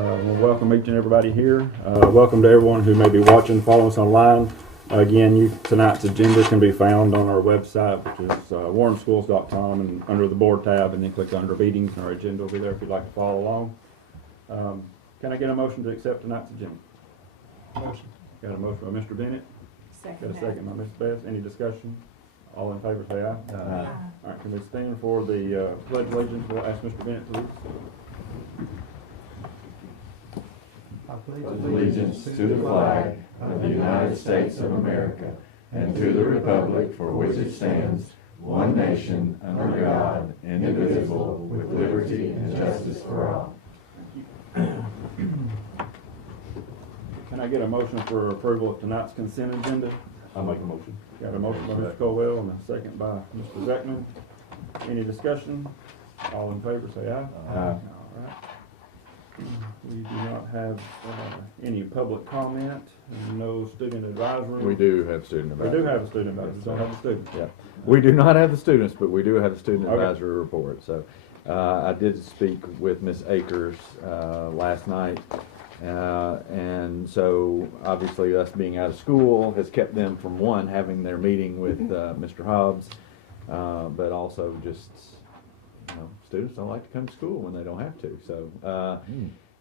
We'll welcome each and everybody here. Welcome to everyone who may be watching, following us online. Again, tonight's agenda can be found on our website, which is warrenschools.com, and under the board tab, and then click under meetings, and our agenda will be there if you'd like to follow along. Can I get a motion to accept tonight's agenda? Motion. Got a motion by Mr. Bennett. Second. Got a second by Ms. Best. Any discussion? All in favor say aye. Aye. All right, can we stand for the pledge of allegiance? We'll ask Mr. Bennett to lead us. Allegiance to the flag of the United States of America and to the republic for which it stands, one nation, under God, indivisible, with liberty and justice for all. Can I get a motion for approval of tonight's consent agenda? I'll make a motion. Got a motion by Mr. Colwell and a second by Mr. Zeckman. Any discussion? All in favor say aye. Aye. All right. We do not have any public comment, and no student advisory. We do have student We advisory. do have a student advisory, we don't have a student. Yeah, we do not have the students, but we do have a student Okay. advisory report. So I did speak with Ms. Akers last night. And so obviously us being out of school has kept them from one, having their meeting with Mr. Hobbs, but also just, students don't like to come to school when they don't have to. So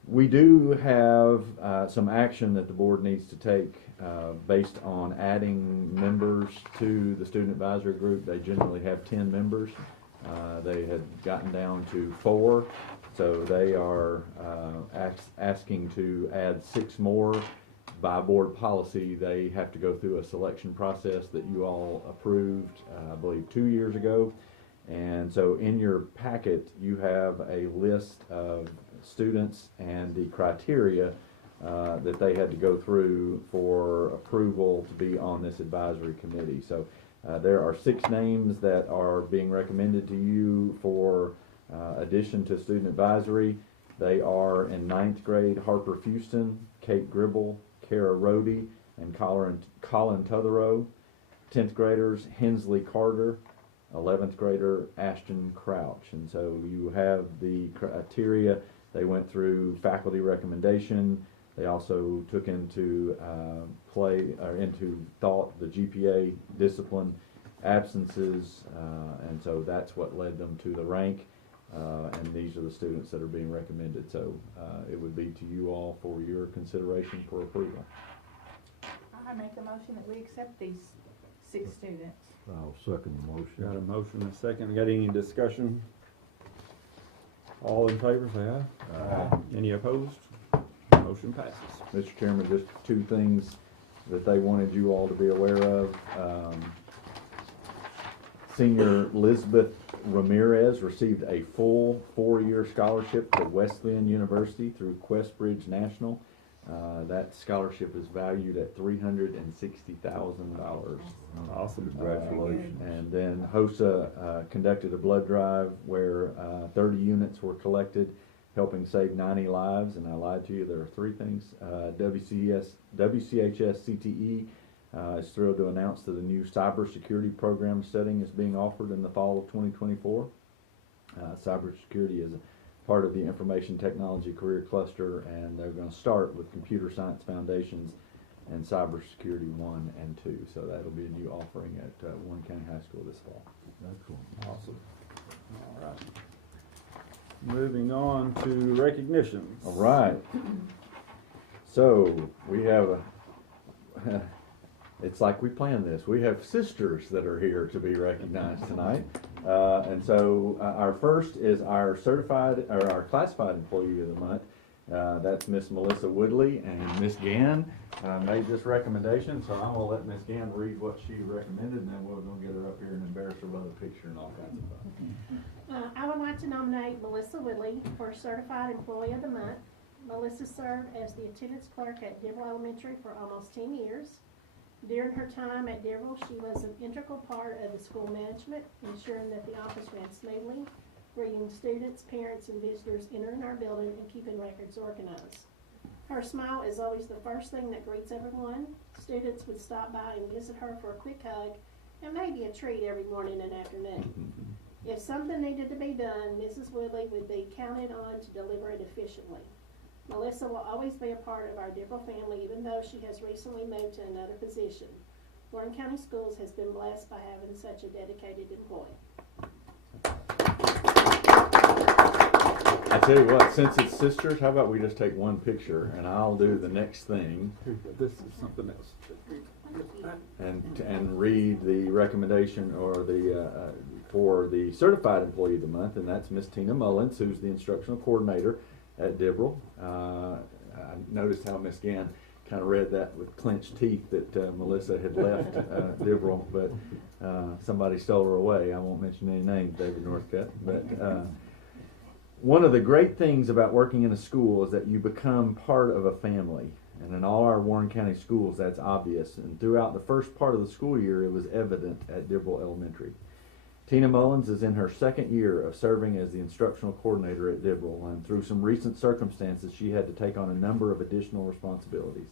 we do have some action that the board needs to take based on adding members to the student advisory group. They generally have 10 members. They had gotten down to 4. So they are asking to add 6 more. By board policy, they have to go through a selection process that you all approved, I believe, 2 years ago. And so in your packet, you have a list of students and the criteria that they had to go through for approval to be on this advisory committee. So there are 6 names that are being recommended to you for addition to student advisory. They are in 9th grade, Harper Houston, Kate Gribble, Kara Rohde, and Colin Tutherow. 10th graders, Hensley Carter. 11th grader, Ashton Crouch. And so you have the criteria. They went through faculty recommendation. They also took into into thought the GPA, discipline, absences, and so that's what led them to the rank. And these are the students that are being recommended. So it would be to you all for your consideration for approval. I make a motion that we accept these 6 students. I'll second the motion. Got a motion and a second. Got any discussion? All in favor say aye. Aye. Any opposed? Motion passes. Mr. Chairman, just 2 things that they wanted you all to be aware of. Senior Elizabeth Ramirez received a full 4-year scholarship to Wesleyan University through Questbridge National. That scholarship is valued at $360,000. Awesome. Congratulations. And then HOSA conducted a blood drive where 30 units were collected, helping save 90 lives. And I lied to you, there are 3 things. WCHS CTE is thrilled to announce that a new cybersecurity program setting is being offered in the fall of 2024. Cybersecurity is part of the Information Technology Career Cluster, and they're going to start with Computer Science Foundations and Cybersecurity 1 and 2. So that'll be a new offering at Warren County High School this fall. Excellent. Awesome. All right. Moving on to recognitions. All right. So we have it's like we planned this. We have sisters that are here to be recognized tonight. And so our first is our our classified employee of the month. That's Miss Melissa Woodley, and Miss Gann made this recommendation. So I'm gonna let Miss Gann read what she recommended, and then we're gonna get her up here and embarrass her with a picture and all kinds of fun. I would like to nominate Melissa Woodley for Certified Employee of the Month. Melissa served as the attendance clerk at Dearville Elementary for almost 10 years. During her time at Dearville, she was an integral part of the school management, ensuring that the office ran smoothly, greeting students, parents, and visitors entering our building and keeping records organized. Her smile is always the first thing that greets everyone. Students would stop by and visit her for a quick hug and maybe a treat every morning and afternoon. If something needed to be done, Mrs. Woodley would be counted on to deliver it efficiently. Melissa will always be a part of our Dearborn family, even though she has recently moved to another position. Warren County Schools has been blessed by having such a dedicated employee. I tell you what, since it's sisters, how about we just take one picture and I'll do the next thing This is something else. and read the recommendation or the for the certified employee of the month, and that's Miss Tina Mullins, who's the instructional coordinator at Dibble. I noticed how Miss Gann kind of read that with clenched teeth that Melissa had left Dibble, but somebody stole her away. I won't mention any names, David Northcutt, but one of the great things about working in a school is that you become part of a family. And in all our Warren County schools, that's obvious. And throughout the first part of the school year, it was evident at Dibble Elementary. Tina Mullins is in her second year of serving as the instructional coordinator at Dibble, and through some recent circumstances, she had to take on a number of additional responsibilities.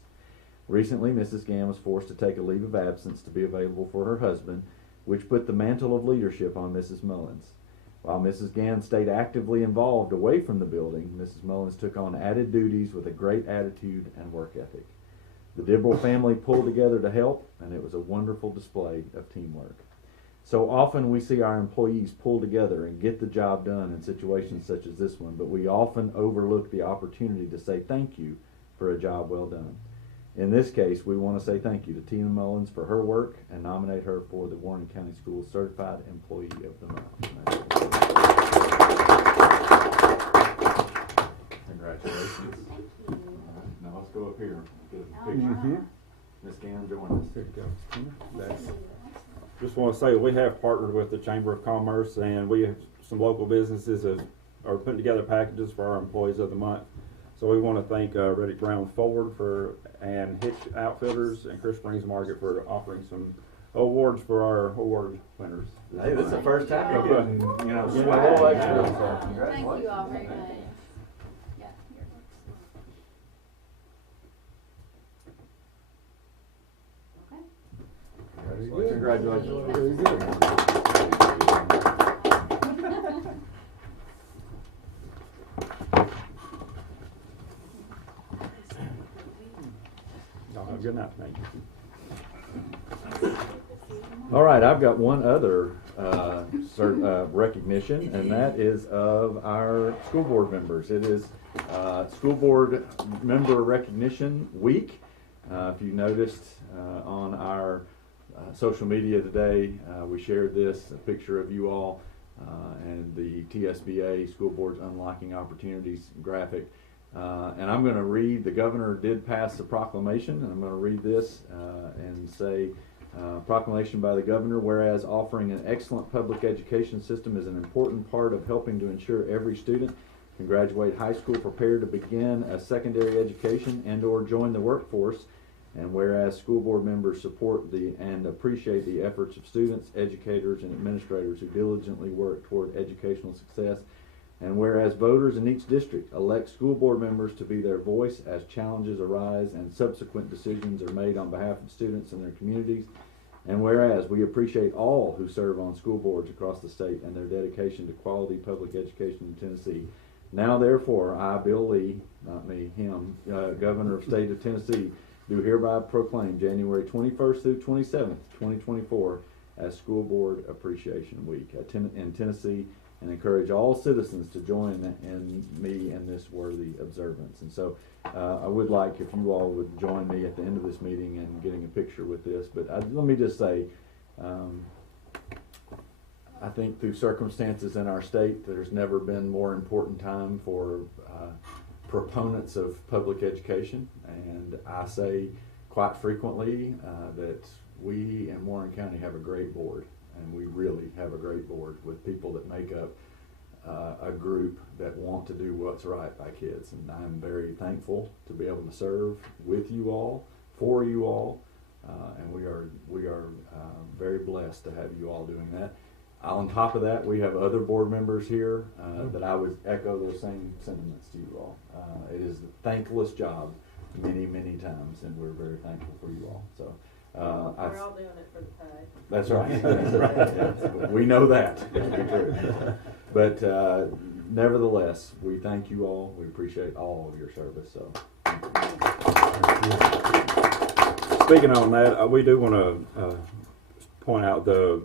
Recently, Mrs. Gann was forced to take a leave of absence to be available for her husband, which put the mantle of leadership on Mrs. Mullins. While Mrs. Gann stayed actively involved away from the building, Mrs. Mullins took on added duties with a great attitude and work ethic. The Dibble family pulled together to help, and it was a wonderful display of teamwork. So often we see our employees pull together and get the job done in situations such as this one, but we often overlook the opportunity to say thank you for a job well done. In this case, we want to say thank you to Tina Mullins for her work and nominate her for the Warren County Schools Certified Employee of the Month. Congratulations. All right, now let's go up here. Get a picture. Ms. Gann, join us. There you go, Tina. Just want to say we have partnered with the Chamber of Commerce, and we have some local businesses are putting together packages for our employees of the month. So we want to thank Reddick Brown Ford and Hitch Outfitters and Chris Springs Market for offering some awards for our award winners. Hey, this is the first time you're getting, a Yeah. little extra. So Thank congratulations. you all very much. Yeah, here. Okay. Congratulations. Very good. Good night, thank you. All right, I've got one other recognition, and that is of our school board members. It is School Board Member Recognition Week. If you noticed on our social media today, we shared this, a picture of you all and the TSBA School Board's Unlocking Opportunities graphic. And I'm going to read, the governor did pass a proclamation, and I'm going to read this and say, proclamation by the governor, whereas offering an excellent public education system is an important part of helping to ensure every student can graduate high school prepared to begin a secondary education and or join the workforce, and whereas school board members support and appreciate the efforts of students, educators, and administrators who diligently work toward educational success, and whereas voters in each district elect school board members to be their voice as challenges arise and subsequent decisions are made on behalf of students and their communities, and whereas we appreciate all who serve on school boards across the state and their dedication to quality public education in Tennessee. Now therefore, I, Bill Lee, not me, him, Governor of State of Tennessee, do hereby proclaim January 21st through 27th, 2024 as School Board Appreciation Week in Tennessee, and encourage all citizens to join me in this worthy observance. And so I would like if you all would join me at the end of this meeting in getting a picture with this. But let me just say, I think through circumstances in our state, there's never been more important time for proponents of public education. And I say quite frequently that we in Warren County have a great board. And we really have a great board with people that make up a group that want to do what's right by kids. And I'm very thankful to be able to serve with you all, for you all, and we are very blessed to have you all doing that. On top of that, we have other board members here that I would echo those same sentiments to you all. It is a thankless job many, many times, and we're very thankful for you all. So. We're all doing it for the pay. That's right. Yeah. We know that. But nevertheless, we thank you all. We appreciate all of your service. So, Speaking on that, we do want to point out the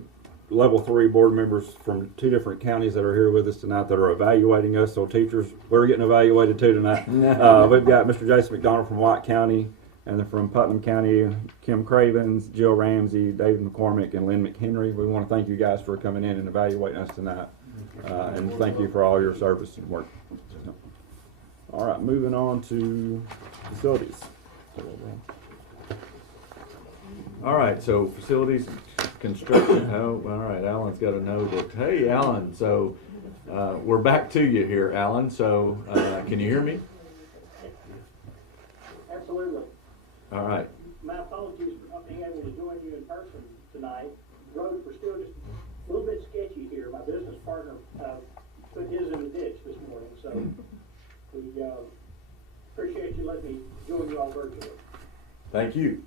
level 3 board members from 2 different counties that are here with us tonight that are evaluating us. So teachers, we're getting evaluated too tonight. We've got Mr. Jason McDonald from White County, and then from Putnam County, Kim Cravens, Jill Ramsey, David McCormick, and Lynn McHenry. We want to thank you guys for coming in and evaluating us tonight. And thank you for all your service and work. All right, moving on to facilities. all right. So facilities construction. Oh, all right. Alan's got a note that. Hey, Alan. So we're back to you here, Alan. So can you hear me? Absolutely. All right. My apologies for not being able to join you in person tonight. Roads were still just a little bit sketchy here. My business partner put his in the ditch this morning, so we appreciate you letting me join you all virtually. Thank you.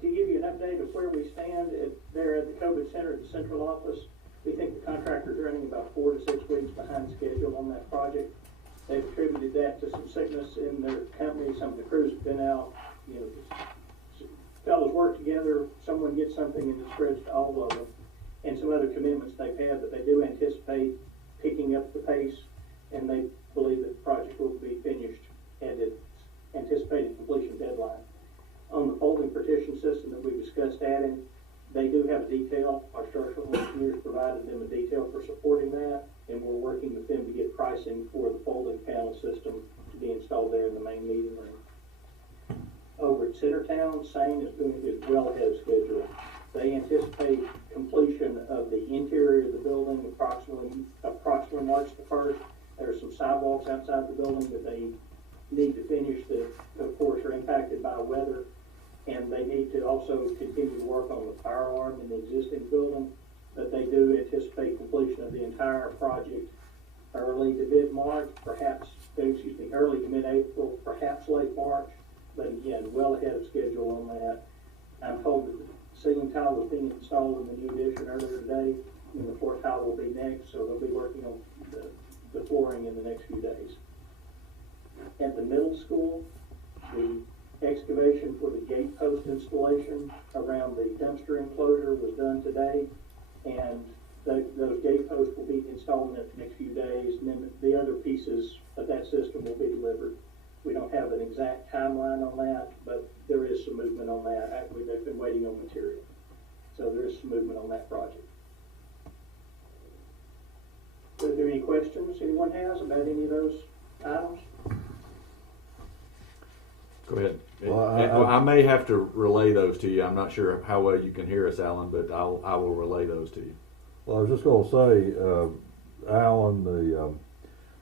To give you an update of where we stand there at the COVID Center at the central office, we think the contractor's running about 4 to 6 weeks behind schedule on that project. They've attributed that to some sickness in their company. Some of the crews have been out. You know, fellows work together, someone gets something and it spreads to all of them. And some other commitments they've had, but they do anticipate picking up the pace, and they believe that the project will be finished at its anticipated completion deadline. On the folding partition system that we discussed adding, they do have a detail. Our structural engineers provided them a detail for supporting that, and we're working with them to get pricing for the folding panel system to be installed there in the main meeting room. Over at Centertown, Sane is well ahead of schedule. They anticipate completion of the interior of the building approximately March the 1st. There are some sidewalks outside the building that they need to finish that, of course, are impacted by weather. And they need to also continue to work on the fire alarm in the existing building. But they do anticipate completion of the entire project early to mid-March, early to mid-April, perhaps late March. But again, well ahead of schedule on that. I'm told that the ceiling tile was being installed in the new addition earlier today, and the floor tile will be next, so they'll be working on the flooring in the next few days. At the middle school, the excavation for the gate post installation around the dumpster enclosure was done today, and those gate posts will be installed in the next few days, and then the other pieces of that system will be delivered. We don't have an exact timeline on that, but there is some movement on that. They've been waiting on material. So there is some movement on that project. Are there any questions anyone has about any of those items? Go ahead. Well, I may have to relay those to you. I'm not sure how well you can hear us, Alan, but I will relay those to you. Well, I was just going to say, Alan, the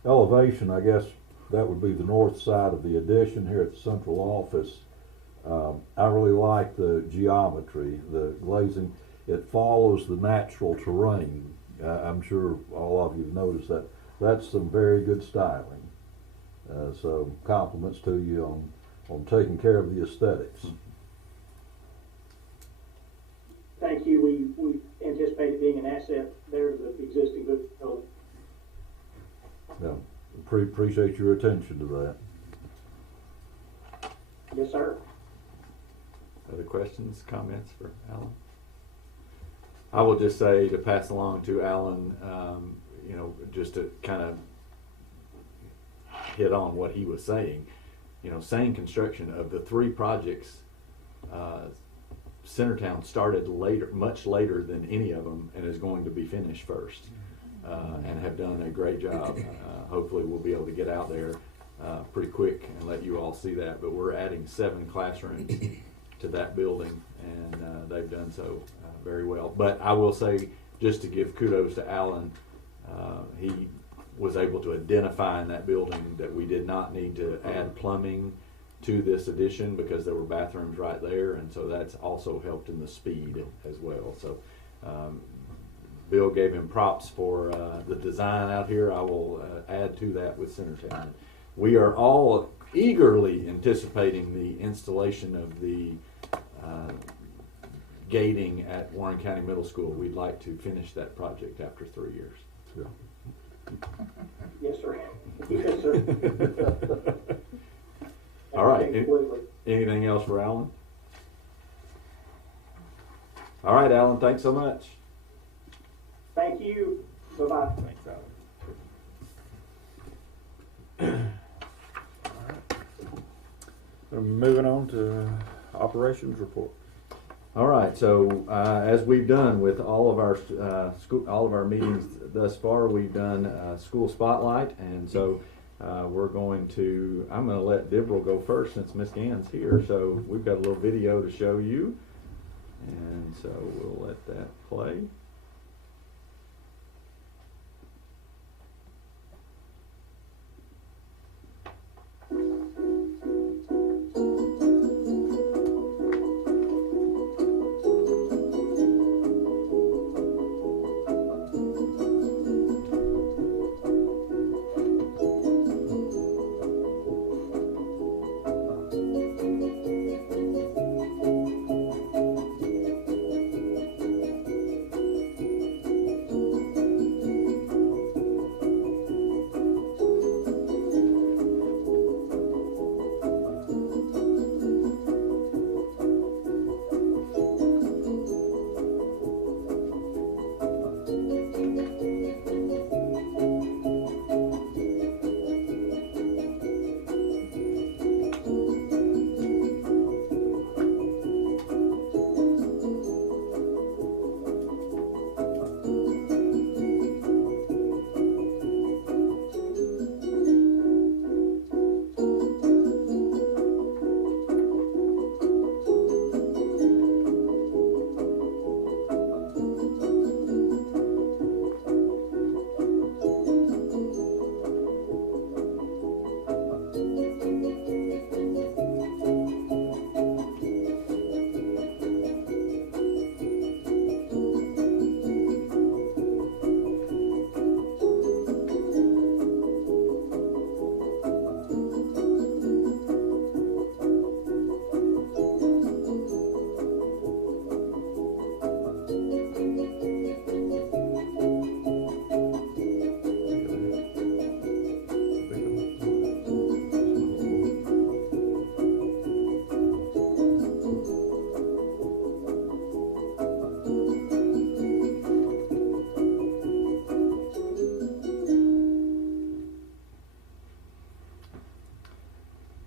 elevation, I guess that would be the north side of the addition here at the central office. I really like the geometry, the glazing. It follows the natural terrain. I'm sure all of you have noticed that. That's some very good styling. So compliments to you on taking care of the aesthetics. Thank you. We anticipate it being an asset there, the existing building. Yeah, appreciate your attention to that. Yes, sir. Other questions, comments for Alan? I will just say to pass along to Alan, just to kind of hit on what he was saying. Sane construction of the 3 projects, Centertown started much later than any of them, and is going to be finished first, and have done a great job. Hopefully we'll be able to get out there pretty quick and let you all see that. But we're adding 7 classrooms to that building, and they've done so very well. But I will say, just to give kudos to Alan, he was able to identify in that building that we did not need to add plumbing to this addition because there were bathrooms right there, and so that's also helped in the speed as well. So Bill gave him props for the design out here. I will add to that with Centertown. We are all eagerly anticipating the installation of the gating at Warren County Middle School. We'd like to finish that project after 3 years. Yes, sir. Yes, sir. All right. Absolutely. Anything else for Alan? All right, Alan, thanks so much. Thank you. Bye-bye. Thanks, Alan. Moving on to operations report. All right, so as we've done with all of our all of our meetings thus far, we've done school spotlight, and so I'm going to let Dibble go first since Miss Gann's here. So we've got a little video to show you, and so we'll let that play.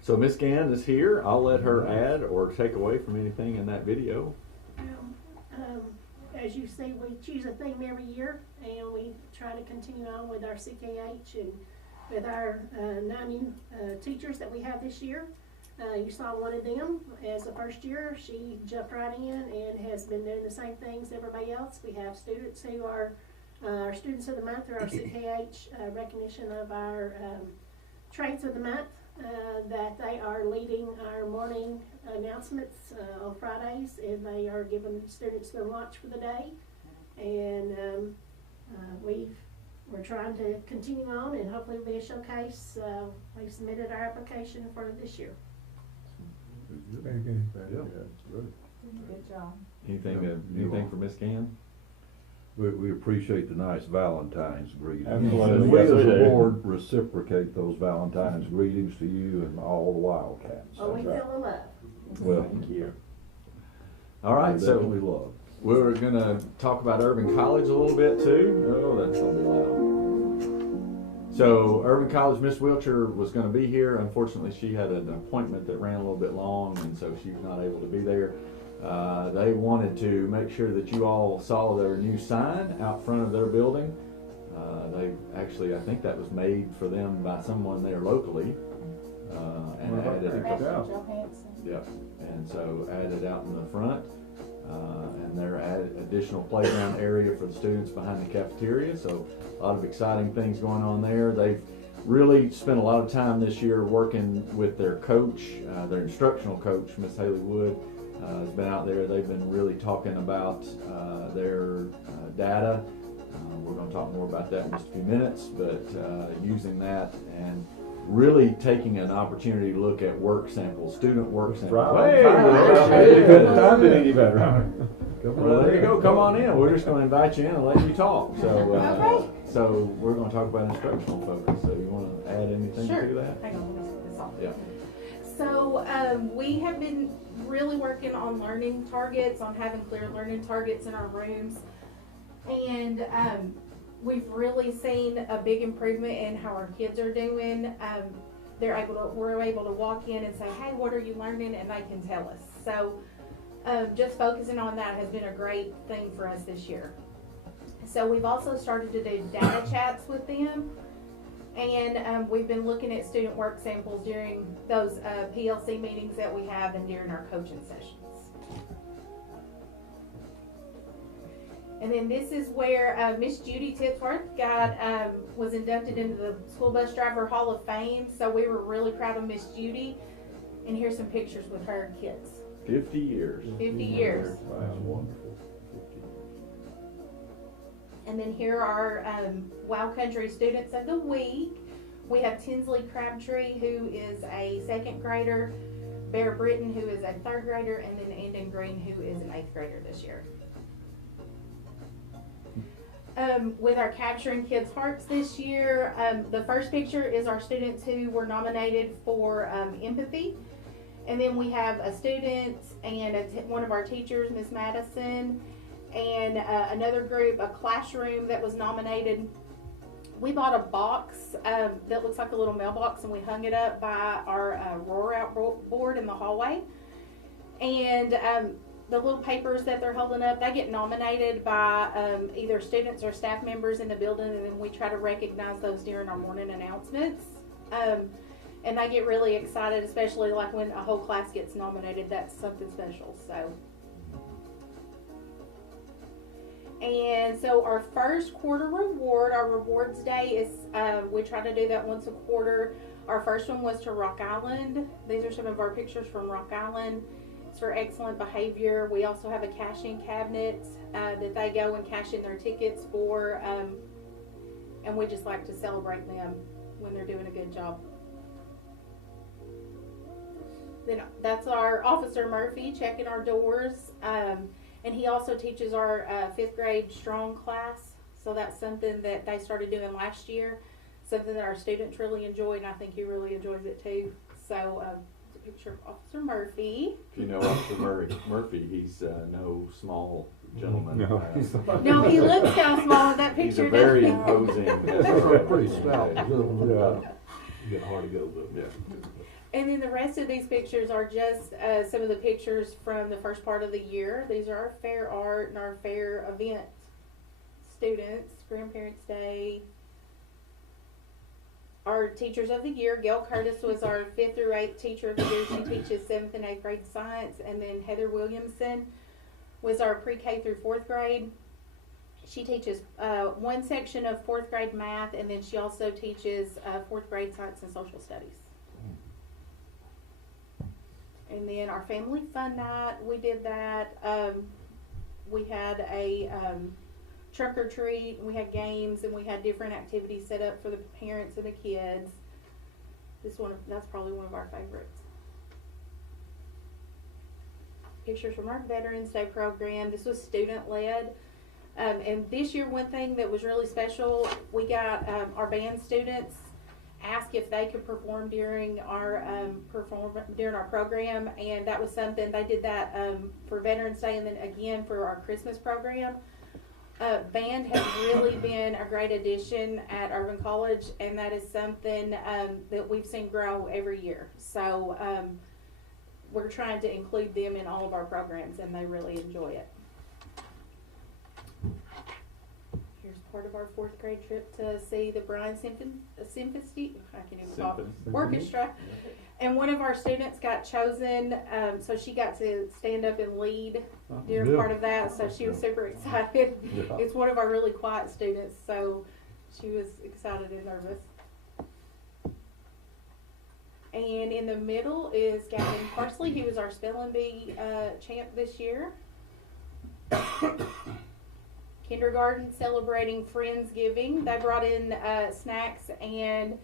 So Miss Gann is here. I'll let her add or take away from anything in that video. As you see, we choose a theme every year, and we try to continue on with our CKH and with our 9 new teachers that we have this year. You saw one of them as a first year. She jumped right in and has been doing the same things as everybody else. We have students who are our Students of the Month through our CKH recognition of our Traits of the Month. That they are leading our morning announcements on Fridays, and they are giving students their lunch for the day. And we're trying to continue on, and hopefully it'll be a showcase. We've submitted our application for this year. Very good. Good job. Anything for Miss Gann? We appreciate the nice Valentine's greetings. Absolutely. And we Yes, as we a do. board reciprocate those Valentine's greetings to you and all the Wildcats. Oh, we feel the love. Well, Thank you. All right, so definitely love. we're gonna talk about Urban College a little bit too. Oh, that's gonna be loud. So Urban College, Miss Wiltshire was gonna be here. Unfortunately, she had an appointment that ran a little bit long, and so she was not able to be there. They wanted to make sure that you all saw their new sign out front of their building. They actually, I think that was made for them by someone there locally. And added, Pastor Johansson. yep, and so added out in the front. And they're added additional playground area for the students behind the cafeteria. So a lot of exciting things going on there. They've really spent a lot of time this year working with their coach, their instructional coach, Miss Haley Wood. Has been out there. They've been really talking about their data. We're going to talk more about that in just a few minutes, but using that and really taking an opportunity to look at work samples, student work samples. Hey, couldn't time it any better. Well, there you go. Come on in. We're just going to invite you in and let you talk. So, Okay. so we're going to talk about instructional focus. So, you want to add anything Sure. to that? Hang on, let me set this off. Yeah. So, we have been really working on learning targets, on having clear learning targets in our rooms. And, we've really seen a big improvement in how our kids are doing. We're able to walk in and say, hey, what are you learning? And they can tell us. So, just focusing on that has been a great thing for us this year. So we've also started to do data chats with them. And we've been looking at student work samples during those PLC meetings that we have and during our coaching sessions. And then this is where Miss Judy Tipsworth was inducted into the School Bus Driver Hall of Fame. So we were really proud of Miss Judy. And here's some pictures with her and kids. 50 years. 50 years. That's wonderful. And then here are Wow Country Students of the Week. We have Tinsley Crabtree, who is a 2nd grader, Bear Britton, who is a 3rd grader, and then Andon Green, who is an 8th grader this year. With our Capturing Kids' Hearts this year, the first picture is our students who were nominated for empathy. And then we have a student and one of our teachers, Miss Madison, and another group, a classroom that was nominated. We bought a box that looks like a little mailbox, and we hung it up by our roar out board in the hallway. And the little papers that they're holding up, they get nominated by either students or staff members in the building, and then we try to recognize those during our morning announcements. And they get really excited, especially like when a whole class gets nominated. That's something special. And so our first quarter reward, our rewards day is, we try to do that once a quarter. Our first one was to Rock Island. These are some of our pictures from Rock Island. It's for excellent behavior. We also have a cash-in cabinet that they go and cash in their tickets for, and we just like to celebrate them when they're doing a good job. Then that's our Officer Murphy checking our doors. And he also teaches our 5th grade strong class. So that's something that they started doing last year. Something that our students really enjoy, and I think he really enjoys it too. So it's a picture of Officer Murphy. If you know Officer Murphy, he's no small gentleman. No, he looks kind of small in that He's picture. a very doesn't he? imposing. Pretty stout. Yeah. Getting hard to go though. Yeah. And then the rest of these pictures are just some of the pictures from the first part of the year. These are our fair art and our fair event students, Grandparents' Day. Our teachers of the year, Gail Curtis was our 5th through 8th teacher of the year. She teaches 7th and 8th grade science. And then Heather Williamson was our pre-K through 4th grade. She teaches one section of 4th grade math, and then she also teaches 4th grade science and social studies. And then our family fun night, we did that. We had a trunk or treat, and we had games, and we had different activities set up for the parents and the kids. That's probably one of our favorites. Pictures from our Veterans Day program. This was student led. And this year, one thing that was really special, we got our band students asked if they could perform during our program, and that was something they did that for Veterans Day, and then again for our Christmas program. Band has really been a great addition at Irvin College, and that is something that we've seen grow every year. So we're trying to include them in all of our programs, and they really enjoy it. Here's part of our 4th grade trip to see the Bryan Symphony, I can't even talk, orchestra. And one of our students got chosen, so she got to stand up and lead during part of that, so she was super excited. Yeah. It's one of our really quiet students, so she was excited and nervous. And in the middle is Gavin Parsley. He was our spelling bee champ this year. Kindergarten celebrating Friendsgiving. They brought in snacks and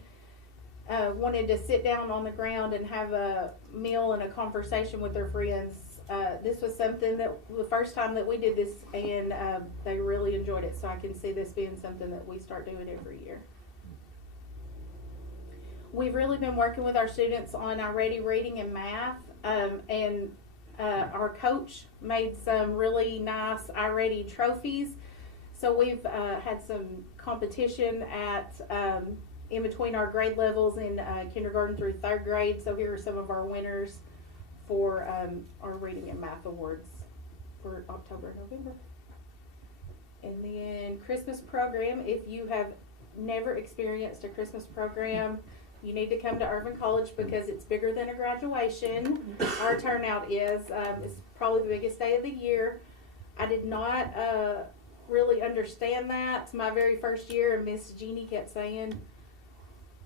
wanted to sit down on the ground and have a meal and a conversation with their friends this was something that, the first time that we did this, and they really enjoyed it, so I can see this being something that we start doing every year. We've really been working with our students on our ready reading and math, and our coach made some really nice iReady trophies. So we've had some competition at in between our grade levels in kindergarten through third grade. So here are some of our winners for our reading and math awards for October and November. And then Christmas program. If you have never experienced a Christmas program, you need to come to Irvin College because it's bigger than a graduation. Our turnout is it's probably the biggest day of the year. I did not really understand that. It's my very first year, and Miss Jeannie kept saying,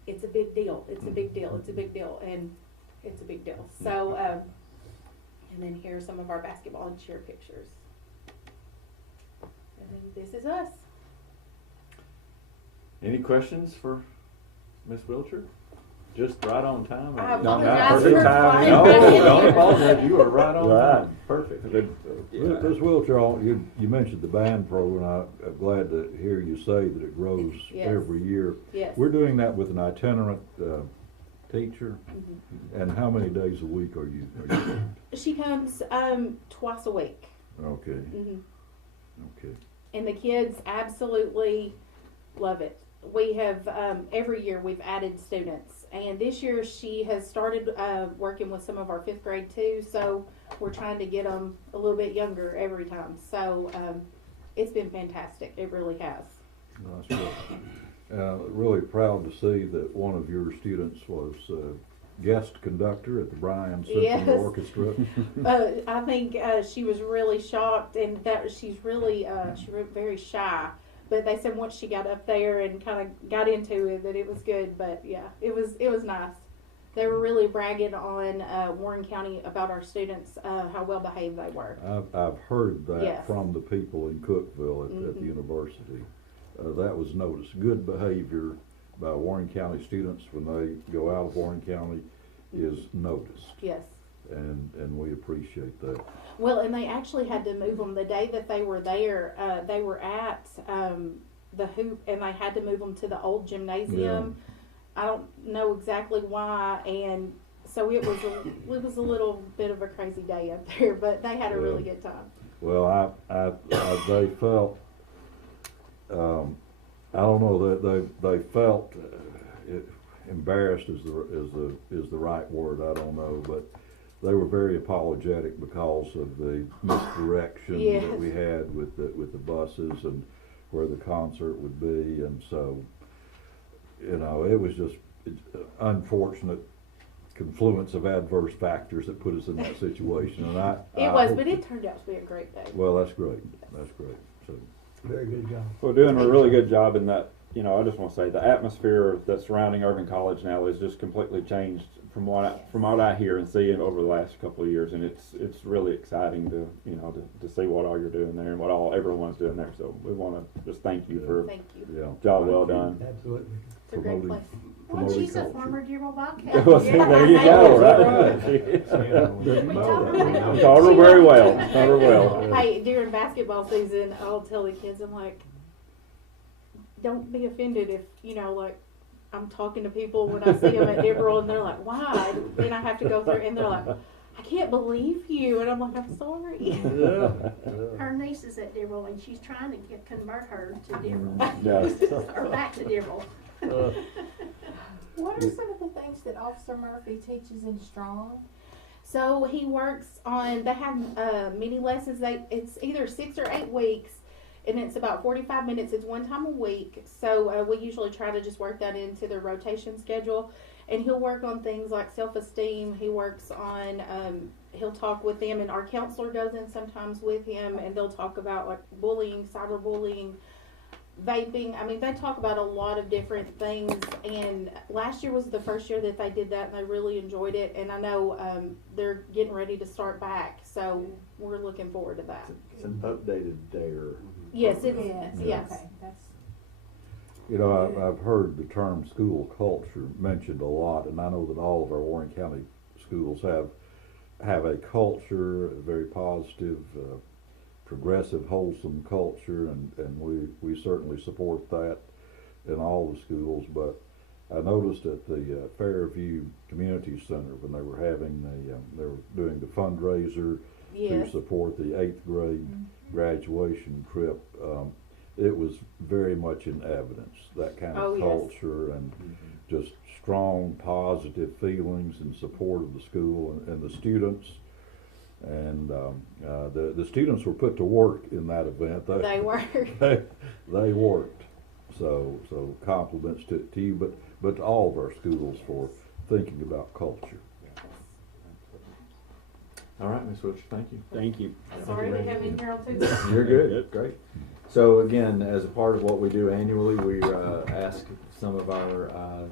it's a big deal, it's a big deal, it's a big deal, and it's a big deal. So, and then here's some of our basketball and cheer pictures. And then this is us. Any questions for Ms. Wilcher? Just right on time? I No, apologize perfect for timing. flying No, back in. don't apologize, you are right on Right. time. Perfect. Ms. Wilcher, you mentioned the band program. I'm glad to hear you say that it grows Yes. every year. Yes. We're doing that with an itinerant teacher. Mhm. And how many days a week are you? She comes twice a week. Okay, Mm-hmm. okay. And the kids absolutely love it. We have, every year we've added students, and this year she has started working with some of our 5th grade too, so we're trying to get them a little bit younger every time. So it's been fantastic. It really has. That's good. Really proud to see that one of your students was guest conductor at the Bryan Symphony Yes. Orchestra. I think she was really shocked, and that she's really very shy. But they said once she got up there and kind of got into it, that it was good. But yeah, it was nice. They were really bragging on Warren County about our students, how well behaved they were. I've heard that Yes. from the people in Cookeville at the Mhm. university. That was noticed. Good behavior by Warren County students when they go out of Warren County is noticed, Yes. and we appreciate that. Well, and they actually had to move them the day that they were there. They were at the hoop, and they had to move them to the old gymnasium. I don't know exactly why, and so it was a little bit of a crazy day up there, but they had a really good time. Well, they felt, I don't know, that they felt embarrassed is the right word. I don't know, but they were very apologetic because of the misdirection Yes. that we had with the buses and where the concert would be, and so it was just unfortunate confluence of adverse factors that put us in that situation. And But it turned out to be a great day. well, that's great. That's great. So. Very good job. We're doing a really good job in that, I just want to say the atmosphere that's surrounding Irvin College now is just completely changed from what I hear and see over the last couple of years, and it's really exciting to see what all you're doing there and what everyone's doing there. So we want to just thank you for Thank you. Yeah. job Thank well you. done. Absolutely. It's a great Promoting- place. Well, promoting she's a culture. former Dearborn Bobcat. Well, see, there you go, right? Didn't We know taught her that. well. Taught her very well. Taught her well. Hey, during basketball season, I'll tell the kids, I'm like, don't be offended if, I'm talking to people when I see them at Deborah and they're like, why? Then I have to go through and they're like, I can't believe you. And I'm like, I'm sorry. Yeah. Her niece is at Dearborn, and she's trying to convert her to Dearborn, Yeah. or back to Dearborn. What are some of the things that Officer Murphy teaches in Strong? So he works on, they have mini lessons. It's either 6 or 8 weeks, and it's about 45 minutes. It's one time a week. So we usually try to just work that into their rotation schedule. And he'll work on things like self-esteem. He works on, he'll talk with them, and our counselor goes in sometimes with him, and they'll talk about like bullying, cyberbullying, vaping. I mean, they talk about a lot of different things, and last year was the first year that they did that, and they really enjoyed it. And I know they're getting ready to start back, so we're looking forward to that. It's an updated DARE. Yes, it is. Yes. Yes. Okay, that's. I've heard the term school culture mentioned a lot, and I know that all of our Warren County schools have have a culture, a very positive, progressive, wholesome culture, and we certainly support that in all the schools. But I noticed at the Fairview Community Center when they were having they were doing the fundraiser to Yes. support the 8th grade graduation trip. It was very much in evidence, that kind of Oh, yes. culture and just strong positive feelings in support of the school and the students. And the students were put to work in that event. They were. They worked. So compliments to you, but to all of our schools for thinking about culture. All right, Ms. Wiltshire, thank you. Thank you. Sorry to have been here on Tuesday. You're good. Great. So again, as a part of what we do annually, we ask some of our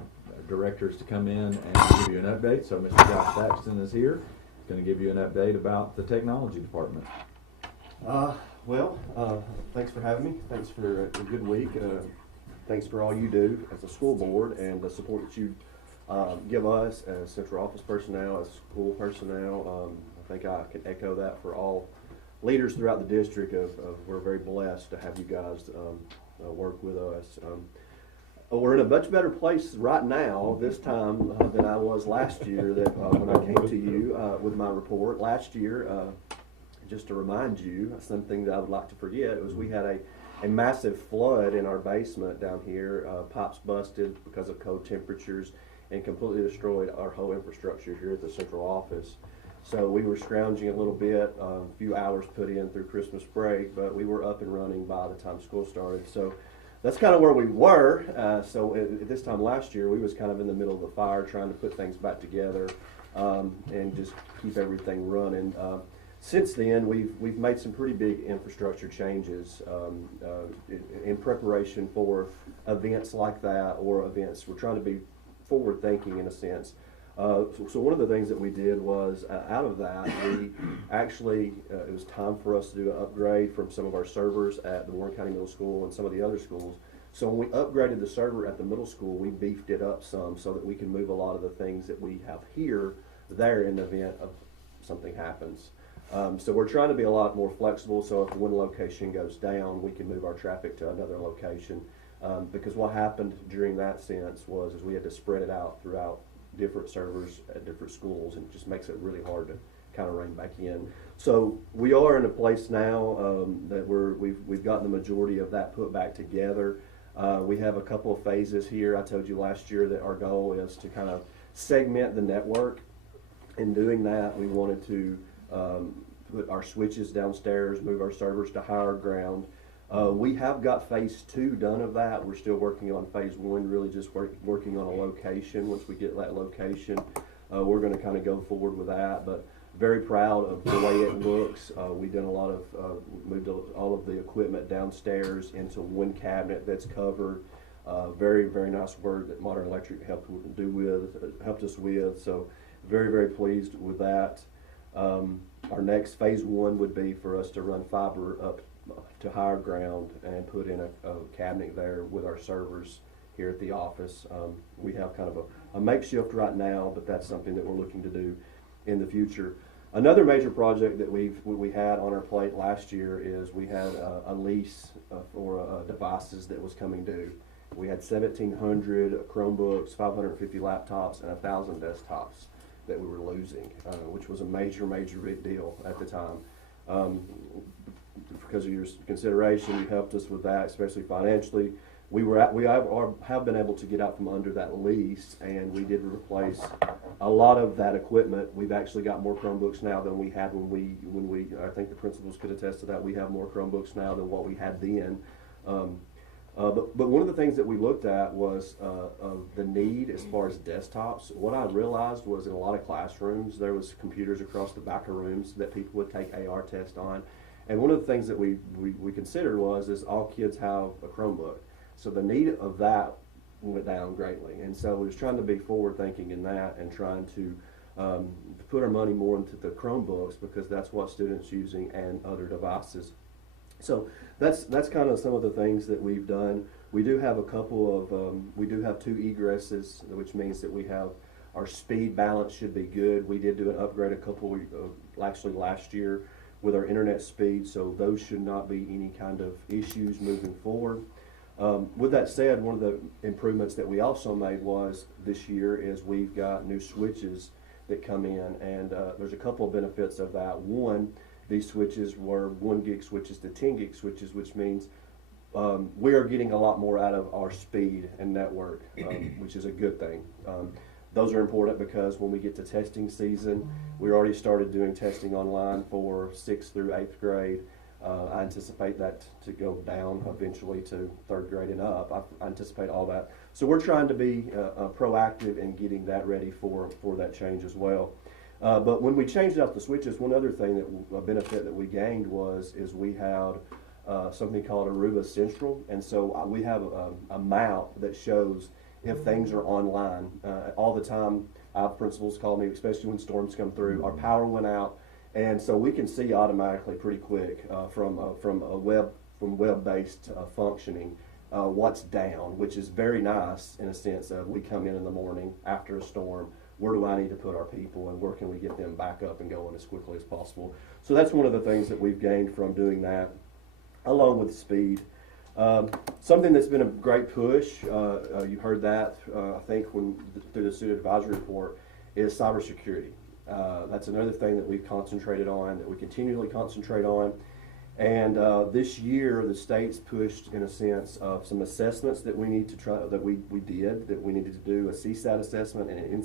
directors to come in and give you an update. So Mr. Josh Saxton is here. He's going to give you an update about the technology department. Thanks for having me. Thanks for a good week. Thanks for all you do as a school board and the support that you give us as central office personnel, as school personnel. I think I can echo that for all leaders throughout the district. We're very blessed to have you guys work with us. We're in a much better place right now this time than I was last year. That when I came to you with my report last year. Just to remind you, something that I would like to forget was we had a massive flood in our basement down here. Pipes busted because of cold temperatures and completely destroyed our whole infrastructure here at the central office. So we were scrounging a little bit, a few hours put in through Christmas break, but we were up and running by the time school started. So that's kind of where we were. So at this time last year, we was kind of in the middle of the fire trying to put things back together and just keep everything running. Since then, we've made some pretty big infrastructure changes in preparation for events like that, or events we're trying to be forward thinking in a sense. So one of the things that we did was out of that, we actually it was time for us to do an upgrade from some of our servers at the Warren County Middle School and some of the other schools. So when we upgraded the server at the middle school, we beefed it up some so that we can move a lot of the things that we have here there in the event of something happens. So we're trying to be a lot more flexible, so if one location goes down, we can move our traffic to another location. Because what happened during that sense was we had to spread it out throughout different servers at different schools, and it just makes it really hard to kind of rein back in. So we are in a place now that we've gotten the majority of that put back together. We have a couple of phases here. I told you last year that our goal is to kind of segment the network. In doing that, we wanted to put our switches downstairs, move our servers to higher ground. We have got phase 2 done of that. We're still working on phase 1, really just working on a location. Once we get that location, we're going to kind of go forward with that. But very proud of the way it looks. We've done a lot of, moved all of the equipment downstairs into one cabinet that's covered. Very, very nice work that Modern Electric helped us with. So very, very pleased with that. Our next phase 1 would be for us to run fiber up to higher ground and put in a cabinet there with our servers here at the office. We have kind of a makeshift right now, but that's something that we're looking to do in the future. Another major project that we had on our plate last year is we had a lease for devices that was coming due. We had 1,700 Chromebooks, 550 laptops, and 1,000 desktops that we were losing, which was a major big deal at the time. Because of your consideration, you helped us with that, especially financially. We have been able to get out from under that lease, and we did replace a lot of that equipment. We've actually got more Chromebooks now than we had when we. I think the principals could attest to that. We have more Chromebooks now than what we had then. But one of the things that we looked at was the need as far as desktops. What I realized was in a lot of classrooms there was computers across the back of rooms that people would take AR tests on. And one of the things that we considered is all kids have a Chromebook. So the need of that went down greatly. And so we was trying to be forward thinking in that and trying to put our money more into the Chromebooks because that's what students using and other devices. So that's kind of some of the things that we've done. We do have a couple of, we do have 2 egresses, which means that we have Our speed balance should be good. We did do an upgrade actually last year with our internet speed, so those should not be any kind of issues moving forward. With that said, one of the improvements that we also made was this year is we've got new switches that come in, and there's a couple of benefits of that. One, these switches were 1 gig switches to 10 gig switches, which means we are getting a lot more out of our speed and network, which is a good thing. Those are important because when we get to testing season, we already started doing testing online for 6th through 8th grade. I anticipate that to go down eventually to 3rd grade and up. I anticipate all that. So we're trying to be proactive in getting that ready for that change as well. But when we changed out the switches, one other thing a benefit that we gained is we had something called Aruba Central, and so we have a map that shows if things are online. All the time, our principals call me, especially when storms come through. Our power went out, and so we can see automatically pretty quick from web-based functioning what's down, which is very nice in a sense of we come in the morning after a storm. Where do I need to put our people, and where can we get them back up and going as quickly as possible? So that's one of the things that we've gained from doing that, along with speed. Something that's been a great push, you heard that, I think, through the student advisory report, is cybersecurity. That's another thing that we've concentrated on, that we continually concentrate on. And this year, the state's pushed, in a sense, of some assessments that we need to try, that we needed to do a CSAT assessment and an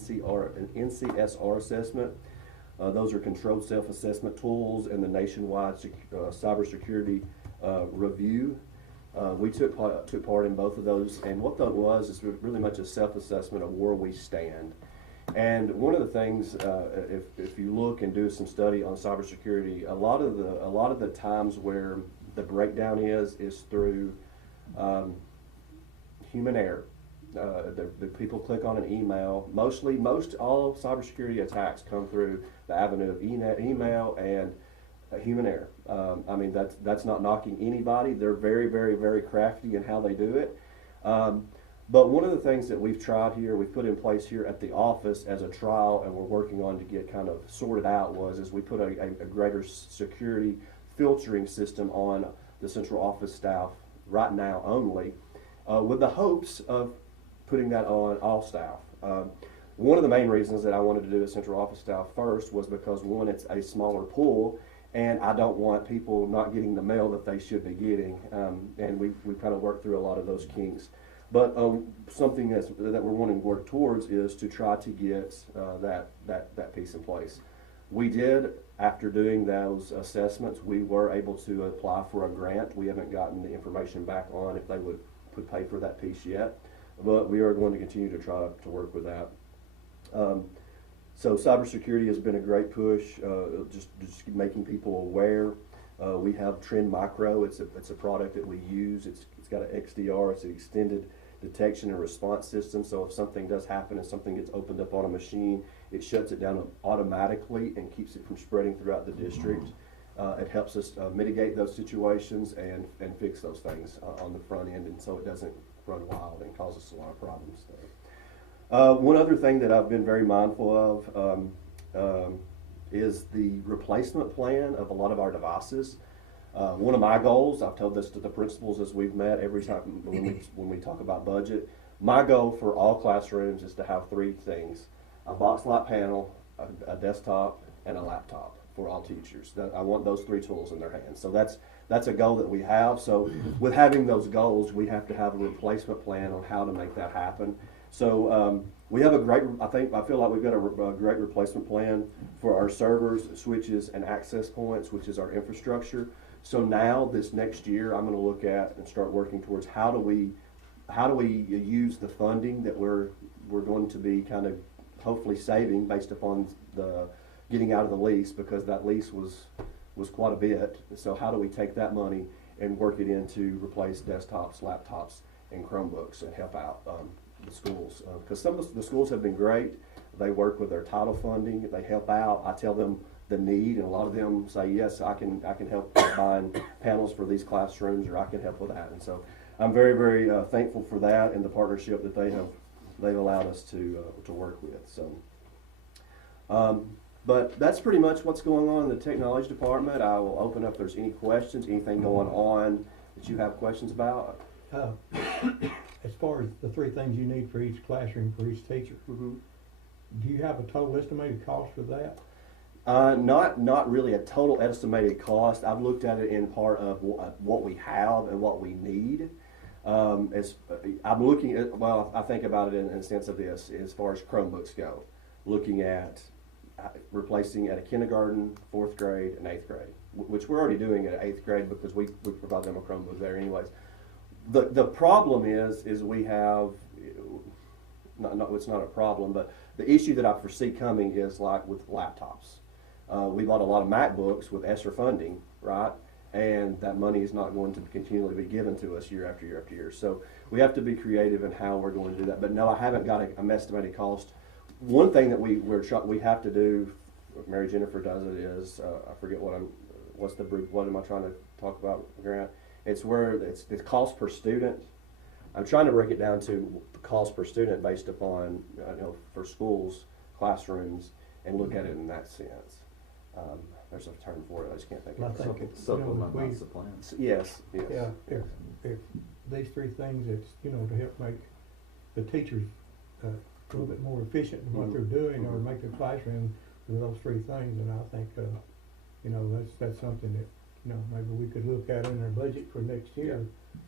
NCSR assessment. Those are controlled self-assessment tools and the nationwide cybersecurity review. We took part in both of those, and what that was is really much a self-assessment of where we stand. And one of the things, if you look and do some study on cybersecurity, a lot of the times where the breakdown is through human error. The people click on an email. Most all cybersecurity attacks come through the avenue of email and human error. I mean, that's not knocking anybody. They're very, very, very crafty in how they do it. But one of the things that we've tried here, we've put in place here at the office as a trial, and we're working on to get kind of sorted out, is we put a greater security filtering system on the central office staff right now only, with the hopes of putting that on all staff. One of the main reasons that I wanted to do a central office staff first was because, one, it's a smaller pool, and I don't want people not getting the mail that they should be getting, and we kind of worked through a lot of those kinks. But something that we're wanting to work towards is to try to get that piece in place. We did, after doing those assessments, we were able to apply for a grant. We haven't gotten the information back on if they would pay for that piece yet, but we are going to continue to try to work with that. So cybersecurity has been a great push, just making people aware. We have Trend Micro. It's a product that we use. It's got an XDR. It's an extended detection and response system. So if something does happen and something gets opened up on a machine, it shuts it down automatically and keeps it from spreading throughout the district. It helps us mitigate those situations and fix those things on the front end, and so it doesn't run wild and cause us a lot of problems there. One other thing that I've been very mindful of is the replacement plan of a lot of our devices. One of my goals, I've told this to the principals as we've met every time when we talk about budget, my goal for all classrooms is to have 3 things: a box light panel, a desktop, and a laptop for all teachers. I want those 3 tools in their hands. So that's a goal that we have. So with having those goals, we have to have a replacement plan on how to make that happen. So we have I feel like we've got a great replacement plan for our servers, switches, and access points, which is our infrastructure. So now this next year, I'm going to look at and start working towards how do we use the funding that we're going to be kind of hopefully saving based upon the getting out of the lease, because that lease was quite a bit. So how do we take that money and work it in to replace desktops, laptops, and Chromebooks and help out the schools? Because some of the schools have been great. They work with their title funding. They help out. I tell them the need, and a lot of them say, yes, I can help buying panels for these classrooms, or I can help with that. And so I'm very, very thankful for that and the partnership that they have they've allowed us to work with. So, but that's pretty much what's going on in the technology department. I will open up if there's any questions, anything going on that you have questions about. As far as the three things you need for each classroom, for each teacher, do you have a total estimated cost for that? Not really a total estimated cost. I've looked at it in part of what we have and what we need. I'm looking at, well, I think about it in the sense of this, as far as Chromebooks go, looking at replacing at a kindergarten, 4th grade, and 8th grade, which we're already doing at 8th grade because we provide them a Chromebook there anyways. The problem is we have, it's not a problem, but the issue that I foresee coming is like with laptops. We bought a lot of MacBooks with ESSER funding, right? And that money is not going to continually be given to us year after year after year. So we have to be creative in how we're going to do that. But no, I haven't got an estimated cost. One thing that we have to do, Mary Jennifer does it, is I forget what am I trying to talk about, Grant? It's where it's the cost per student. I'm trying to break it down to the cost per student based upon for schools, classrooms, and look at it in that sense. There's a term for it. I just can't think of it. Supplement, not supplant. Yes. Yeah, if these three things, it's, to help make the teachers a little bit more efficient in what they're doing, or make the classroom do those three things, and I think, that's something that, maybe we could look at in our budget for next year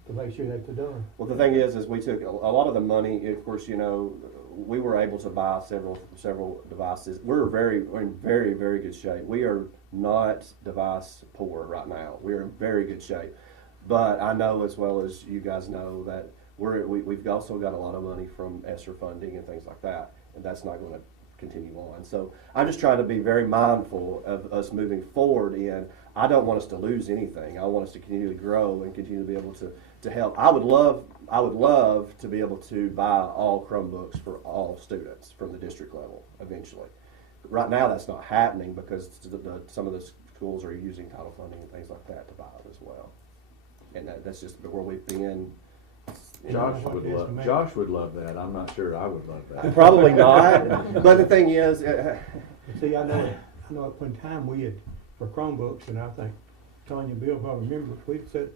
to make sure that's done. Well, the thing is we took a lot of the money. Of course, we were able to buy several devices. We're in very, very good shape. We are not device poor right now. We're in very good shape. But I know, as well as you guys know, that we've also got a lot of money from ESSER funding and things like that, and that's not going to continue on. So I'm just trying to be very mindful of us moving forward. I don't want us to lose anything. I want us to continue to grow and continue to be able to help. I would love to be able to buy all Chromebooks for all students from the district level eventually. Right now that's not happening because some of the schools are using title funding and things like that to buy it as well. And that's just where we've been. Josh would love that. I'm not sure I would love that. Probably not. But the thing is, see, I know at one time we had, for Chromebooks, and I think Tanya and Bill probably remember, we'd set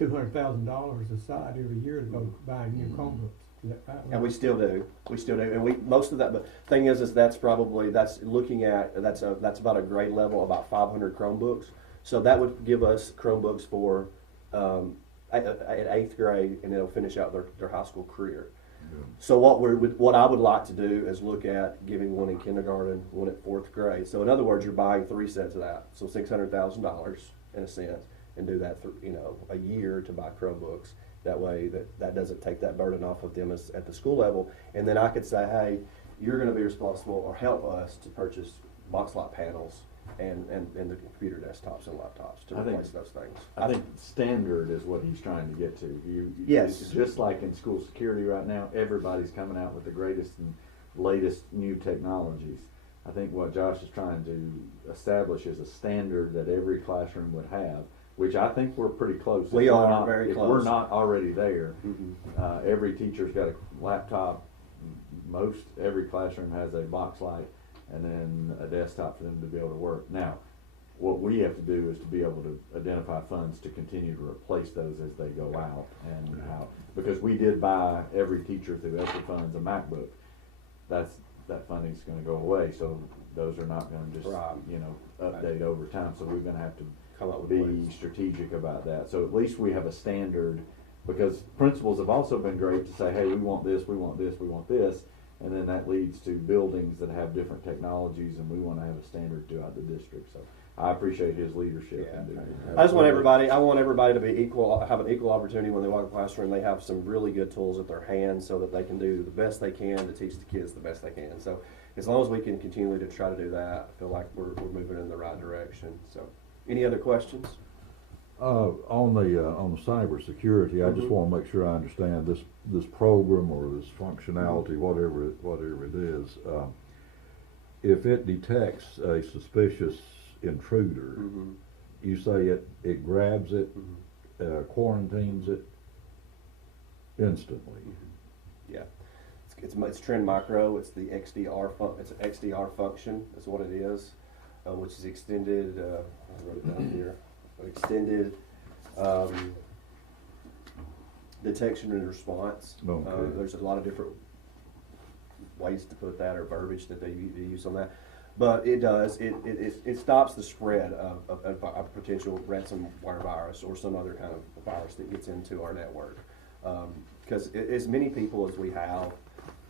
$200,000 aside every year to go buy new Chromebooks. Is that right? And we still do. And most of that, but thing is that's looking at, that's about a grade level, about 500 Chromebooks. So that would give us Chromebooks for, at 8th grade, and it'll finish out their high school career. Yeah. So what I would like to do is look at giving one in kindergarten, one at 4th grade. So in other words, you're buying 3 sets of that, so $600,000 in a sense, and do that a year to buy Chromebooks. That way that doesn't take that burden off of them at the school level. And then I could say, hey, you're going to be responsible or help us to purchase box light panels and the computer desktops and laptops to replace those things. I think standard is what he's trying to get to. Yes. Just like in school security right now, everybody's coming out with the greatest and latest new technologies. I think what Josh is trying to establish is a standard that every classroom would have, which I think we're pretty close. We are very close. If we're not already there, Mm-hmm. every teacher's got a laptop. Every classroom has a box light and then a desktop for them to be able to work. Now, what we have to do is to be able to identify funds to continue to replace those as they go out and out. Because we did buy every teacher through ESSER funds a MacBook. That funding's going to go away, so those are not going to just update over time. So we're going to have to come up with be ways. strategic about that. So at least we have a standard, because principals have also been great to say, hey, we want this, we want this, we want this. And then that leads to buildings that have different technologies, and we want to have a standard throughout the district. So I appreciate his leadership in doing that. I want everybody to be equal, have an equal opportunity when they walk in the classroom. They have some really good tools at their hands so that they can do the best they can to teach the kids the best they can. So as long as we can continue to try to do that, I feel like we're moving in the right direction. So any other questions? On the cybersecurity, I just want to make sure I understand this program or this functionality, whatever it is. If it detects a suspicious intruder, you say it grabs it, quarantines it instantly. Yeah, it's Trend Micro. It's the it's an XDR function. Is what it is, which is extended. I wrote it down here. Extended detection and response. Okay. There's a lot of different ways to put that or verbiage that they use on that. But it does, it stops the spread of a potential ransomware virus or some other kind of virus that gets into our network. Because as many people as we have,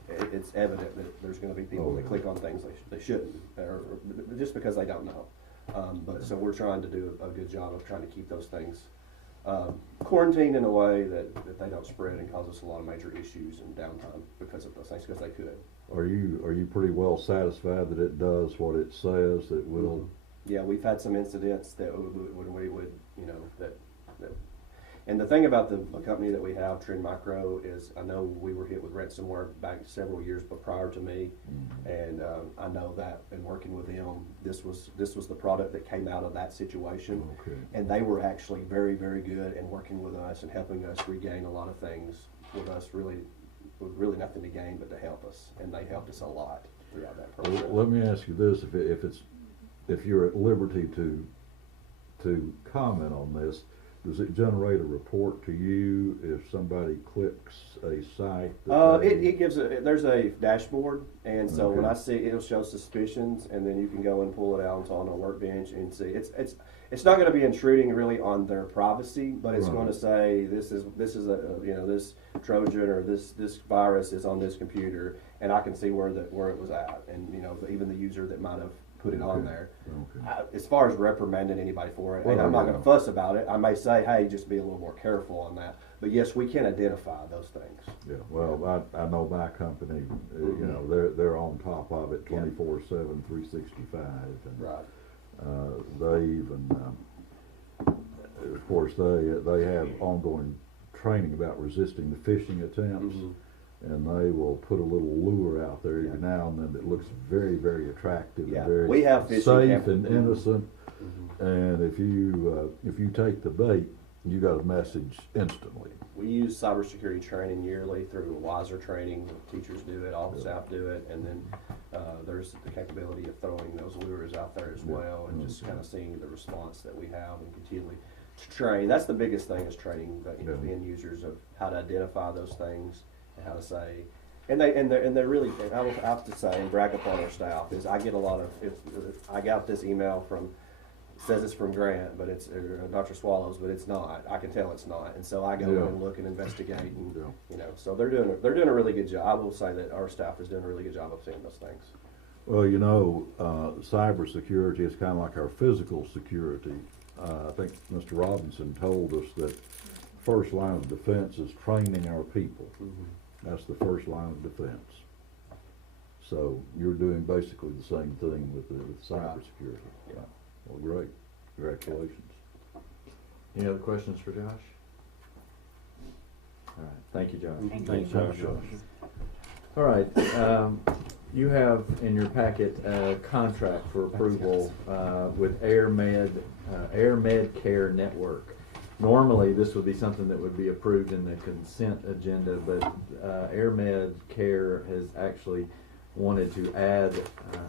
it's evident that there's going to be people that click on things they shouldn't, or just because they don't know. But so we're trying to do a good job of trying to keep those things quarantined in a way that they don't spread and cause us a lot of major issues and downtime because of those things, because they could. Are you pretty well satisfied that it does what it says it will? Yeah, we've had some incidents that when we would, that. And the thing about the company that we have, Trend Micro, is I know we were hit with ransomware back several years, but prior to me, and I know that in working with them, this was the product that came out of that situation, and they were actually very, very good in working with us and helping us regain a lot of things with us with really nothing to gain but to help us, and they helped us a lot throughout that process. Well, let me ask you this: if you're at liberty to comment on this, does it generate a report to you if somebody clicks a site? It gives there's a dashboard, and so when I see it'll show suspicions, and then you can go and pull it out on a workbench and see. It's not going to be intruding really on their privacy, but it's going to say this is this Trojan or this virus is on this computer, and I can see where it was at, and even the user that might have put it on there. As far as reprimanding anybody for it, and I'm not going to fuss about it. I may say, hey, just be a little more careful on that. But yes, we can identify those things. Yeah, well, I know my company, they're on top of it 24/7, 365. And, right. They even, of course, they have ongoing training about resisting the phishing attempts. And they will put a little lure out there every now and then that looks very, very attractive and very we have safe and innocent. And if you take the bait, you got a message instantly. We use cybersecurity training yearly through Wiser training. Teachers do it, all the staff do it, and then there's the capability of throwing those lures out there as well, and just kind of seeing the response that we have and continually to train. That's the biggest thing, is training the end users of how to identify those things. How to say, and they're really. I will have to say and brag upon our staff is I get a lot of. I got this email from, says it's from Grant, but it's Dr. Swallows, but it's not. I can tell it's not, and so I go in and look and investigate, and so they're doing a really good job. I will say that our staff is doing a really good job of seeing those things. Well, cybersecurity is kind of like our physical security. I think Mr. Robinson told us that first line of defense is training our people. That's the first line of defense. So you're doing basically the same thing with cybersecurity. Yeah. Well, great. Congratulations. Any other questions for Josh? All right. Thank you, Josh. Thank you. Josh. All right. You have in your packet a contract for approval with AirMed Care Network. Normally, this would be something that would be approved in the consent agenda, but AirMed Care has actually wanted to add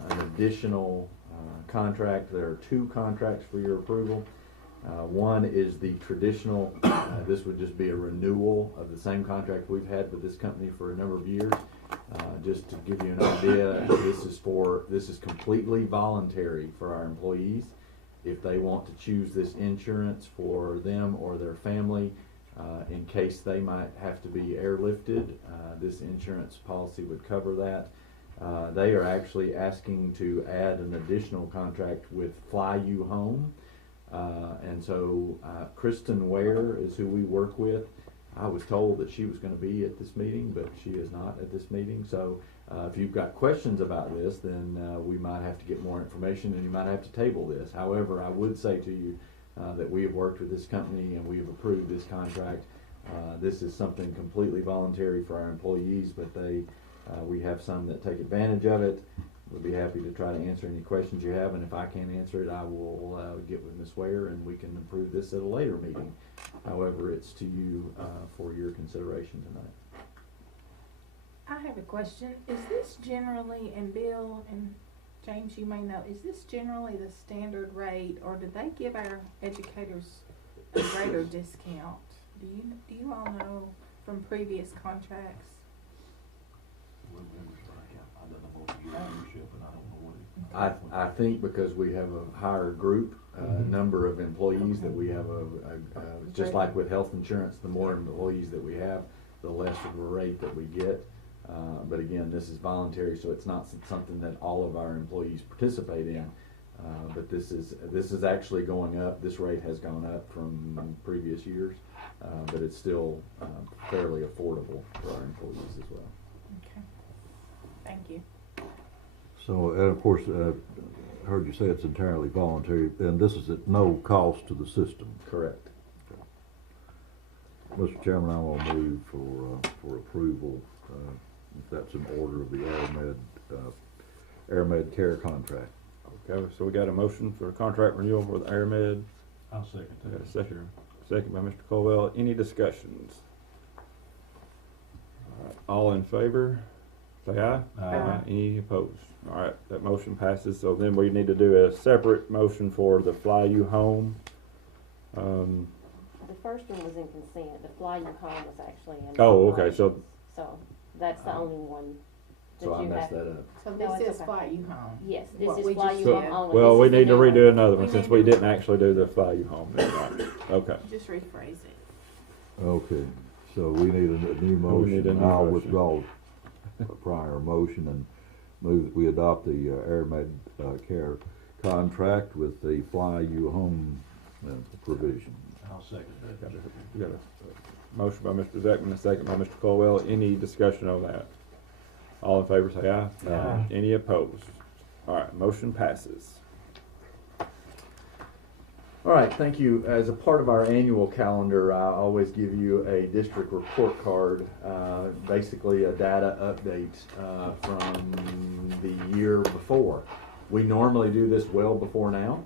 an additional contract. There are two contracts for your approval. One is the traditional, this would just be a renewal of the same contract we've had with this company for a number of years. Just to give you an idea, this is completely voluntary for our employees. If they want to choose this insurance for them or their family, in case they might have to be airlifted, this insurance policy would cover that. They are actually asking to add an additional contract with Fly You Home. And so Kristen Ware is who we work with. I was told that she was going to be at this meeting, but she is not at this meeting. So if you've got questions about this, then we might have to get more information and you might have to table this. However, I would say to you that we have worked with this company and we have approved this contract. This is something completely voluntary for our employees, but we have some that take advantage of it. We'll be happy to try to answer any questions you have, and if I can't answer it, I will get with Ms. Ware and we can approve this at a later meeting. However, it's to you for your consideration tonight. I have a question. Is this generally, and Bill and James, you may know, is this generally the standard rate, or do they give our educators a greater discount? Do you all know from previous contracts? I think because we have a higher group, number of employees, that we have just like with health insurance, the more employees that we have, the less of a rate that we get. But again, this is voluntary, so it's not something that all of our employees participate in. But this is actually going up. This rate has gone up from previous years, but it's still fairly affordable for our employees as well. Okay. Thank you. So, and of course, I heard you say it's entirely voluntary, and this is at no cost to the system. Correct. Mr. Chairman, I will move for approval, if that's in order, of the AirMed Care contract. Okay, so we got a motion for a contract renewal with AirMed. I'll second We got a second by Mr. Colwell. Any discussions? All right, all in favor, say aye. Aye. Any opposed? All right, that motion passes. So then we need to do a separate motion for the Fly You Home. The first one was in consent, the Fly You Home was actually in. Oh, okay, so operations. So, that's the only one that So I you messed have. that up. So No, this it's is okay. Fly You Home. Yes, What this we is Fly just You did. Home only. well, This we is the need to new one. redo another one We since need we to- didn't actually do the Fly You Home. Okay. Just rephrase it. Okay, so we need a new We need a motion. new I'll motion. withdraw a prior motion and move that we adopt the AirMed Care contract with the Fly You Home provision. I'll second that. We got a motion by Mr. Zeckman, a second by Mr. Colwell. Any discussion on that? All in favor say aye. Aye. Any opposed? All right, motion passes. All right, thank you. As a part of our annual calendar, I always give you a district report card, basically a data update from the year before. We normally do this well before now,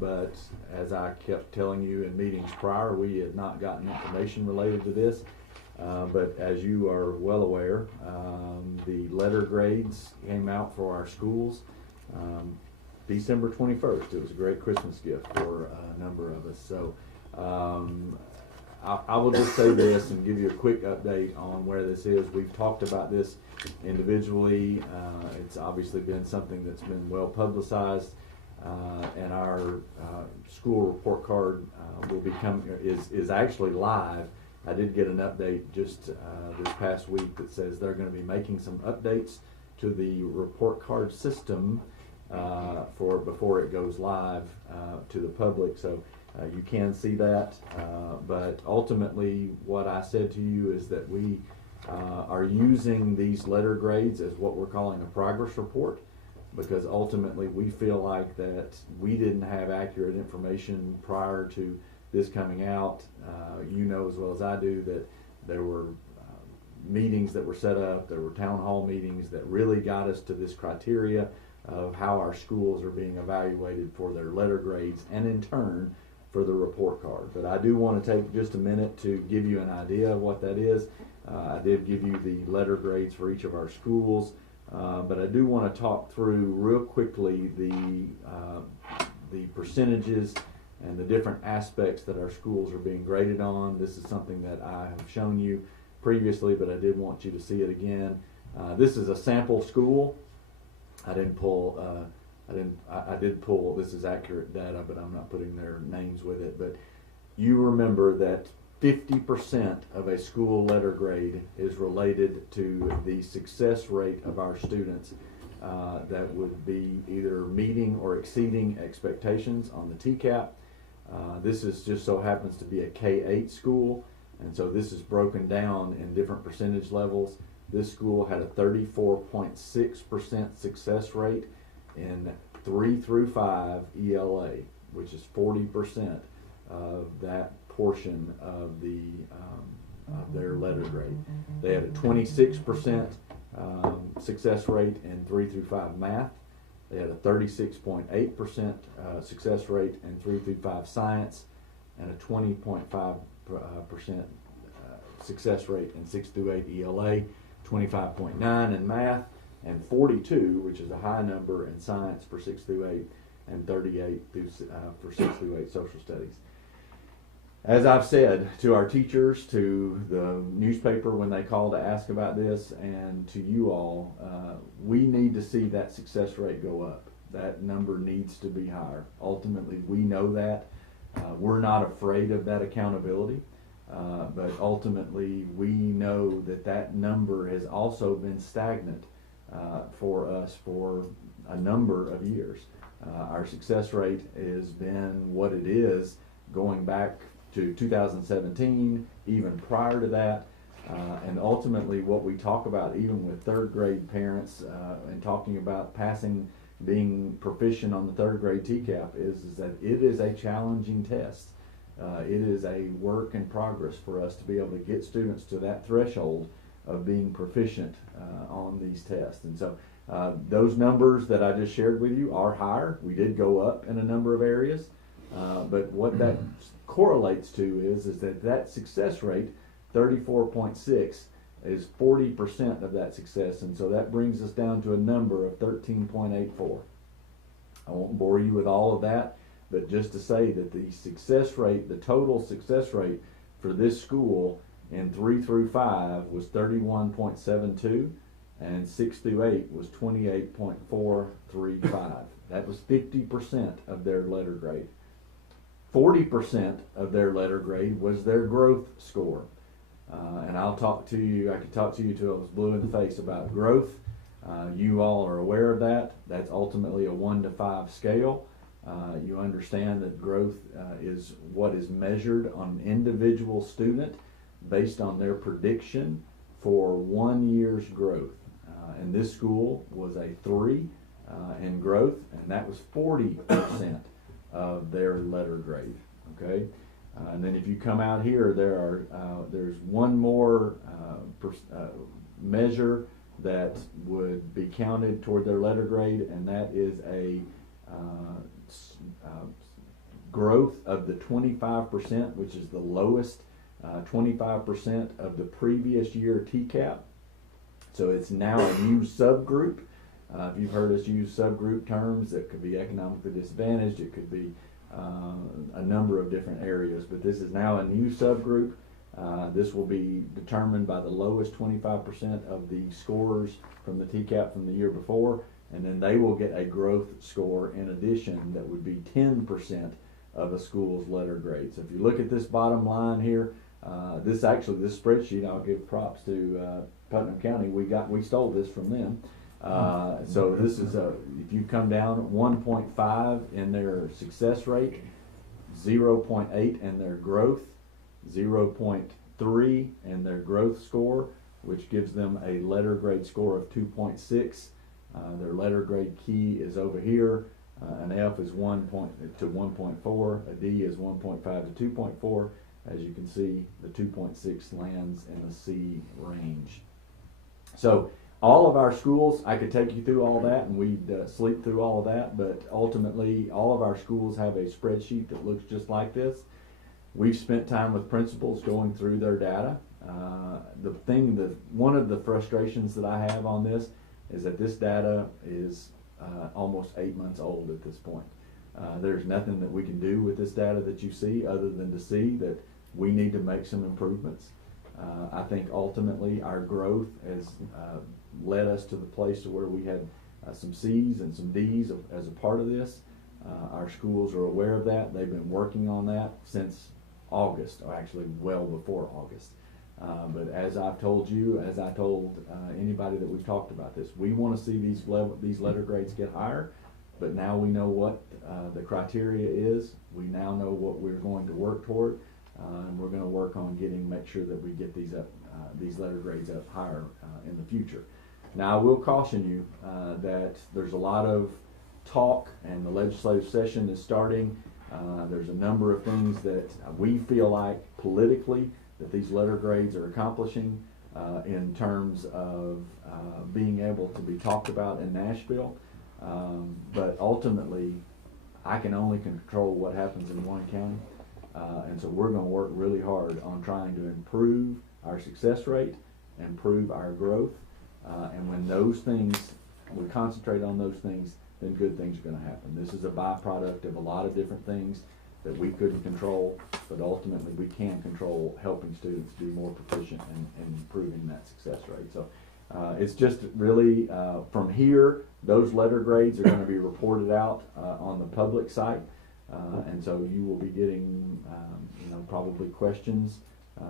but as I kept telling you in meetings prior, we had not gotten information related to this. But as you are well aware, the letter grades came out for our schools December 21st. It was a great Christmas gift for a number of us. So I will just say this and give you a quick update on where this is. We've talked about this individually. It's obviously been something that's been well publicized, and our school report card is actually live. I did get an update just this past week that says they're going to be making some updates to the report card system before it goes live to the public. So you can see that, but ultimately what I said to you is that we are using these letter grades as what we're calling a progress report, because ultimately we feel like that we didn't have accurate information prior to this coming out. You know as well as I do that there were meetings that were set up, there were town hall meetings that really got us to this criteria of how our schools are being evaluated for their letter grades and in turn for the report card. But I do want to take just a minute to give you an idea of what that is. I did give you the letter grades for each of our schools, but I do want to talk through real quickly the percentages and the different aspects that our schools are being graded on. This is something that I have shown you previously, but I did want you to see it again. This is a sample school. I did pull, this is accurate data, but I'm not putting their names with it. But you remember that 50% of a school letter grade is related to the success rate of our students that would be either meeting or exceeding expectations on the TCAP. This is just so happens to be a K-8 school, and so this is broken down in different percentage levels. This school had a 34.6% success rate in 3 through 5 ELA, which is 40% of that portion of their letter grade. They had a 26% success rate in 3 through 5 math. They had a 36.8% success rate in 3 through 5 science, and a 20.5% success rate in 6 through 8 ELA. 25.9 in math, and 42, which is a high number, in science for 6 through 8, and 38 for 6 through 8 social studies. As I've said to our teachers, to the newspaper when they call to ask about this, and to you all, we need to see that success rate go up. That number needs to be higher. Ultimately, we know that. We're not afraid of that accountability, but ultimately we know that that number has also been stagnant for us for a number of years. Our success rate has been what it is going back to 2017, even prior to that, and ultimately what we talk about even with third grade parents and talking about passing, being proficient on the third grade TCAP is that it is a challenging test. It is a work in progress for us to be able to get students to that threshold of being proficient on these tests. And so those numbers that I just shared with you are higher. We did go up in a number of areas, but what that correlates to is that success rate, 34.6, is 40% of that success, and so that brings us down to a number of 13.84. I won't bore you with all of that, but just to say that the success rate, the total success rate for this school in 3 through 5 was 31.72, and 6 through 8 was 28.435. That was 50% of their letter grade. 40% of their letter grade was their growth score. And I'll talk to you, I could talk to you till I was blue in the face about growth. You all are aware of that. That's ultimately a 1 to 5 scale. You understand that growth is what is measured on an individual student based on their prediction for 1 year's growth. And this school was a 3 in growth, and that was 40% of their letter grade. Okay, and then if you come out here, there's one more measure that would be counted toward their letter grade, and that is a growth of the 25%, which is the lowest 25% of the previous year TCAP. So it's now a new subgroup. If you've heard us use subgroup terms, it could be economically disadvantaged, it could be a number of different areas, but this is now a new subgroup. This will be determined by the lowest 25% of the scores from the TCAP from the year before, and then they will get a growth score in addition that would be 10% of a school's letter grade. So if you look at this bottom line here, this spreadsheet, I'll give props to Putnam County. We stole this from them. So this is if you come down 1.5 in their success rate, 0.8 in their growth, 0.3 in their growth score, which gives them a letter grade score of 2.6. Their letter grade key is over here. An F is 1 to 1.4, a D is 1.5 to 2.4. As you can see, the 2.6 lands in the C range. So all of our schools, I could take you through all that and we'd sleep through all of that, but ultimately all of our schools have a spreadsheet that looks just like this. We've spent time with principals going through their data. One of the frustrations that I have on this is that this data is almost 8 months old at this point. There's nothing that we can do with this data that you see other than to see that we need to make some improvements. I think ultimately our growth has led us to the place to where we had some C's and some D's as a part of this. Our schools are aware of that. They've been working on that since August, or actually well before August. But as I've told you, as I told anybody that we've talked about this, we want to see these letter grades get higher, but now we know what the criteria is. We now know what we're going to work toward, and we're going to work on make sure that we get these letter grades up higher in the future. Now I will caution you that there's a lot of talk, and the legislative session is starting. There's a number of things that we feel like politically that these letter grades are accomplishing in terms of being able to be talked about in Nashville. But ultimately, I can only control what happens in Warren County. And so we're going to work really hard on trying to improve our success rate improve our growth. And when those things, we concentrate on those things, then good things are gonna happen. This is a byproduct of a lot of different things that we couldn't control, but ultimately we can control helping students be more proficient and improving that success rate. So it's just really, from here, those letter grades are gonna be reported out on the public site. And so you will be getting, probably questions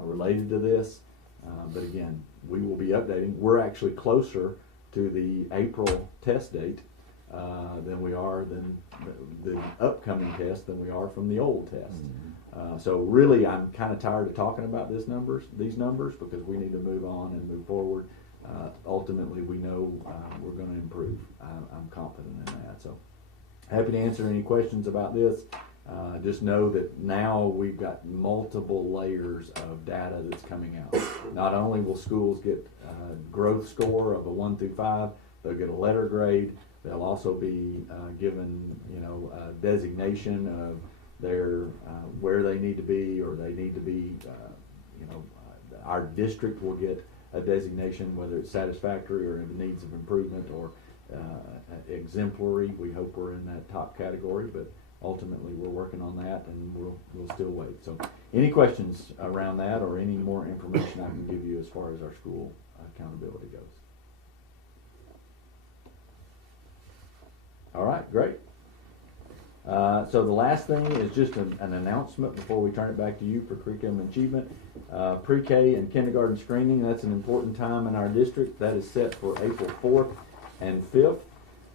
related to this. But again, we will be updating. We're actually closer to the April test date than we are than the upcoming test than we are from the old test. So really, I'm kind of tired of talking about these numbers, because we need to move on and move forward. Ultimately, we know we're going to improve. I'm confident in that. So happy to answer any questions about this. Just know that now we've got multiple layers of data that's coming out. Not only will schools get a growth score of a 1 through 5, they'll get a letter grade. They'll also be given, a designation of their where they need to be, or they need to be. Our district will get a designation, whether it's satisfactory or in needs of improvement or exemplary. We hope we're in that top category, but ultimately we're working on that, and we'll still wait. So, any questions around that, or any more information I can give you as far as our school accountability goes? All right, great. So the last thing is just an announcement before we turn it back to you for curriculum achievement. Pre-K and kindergarten screening, that's an important time in our district. That is set for April 4th and 5th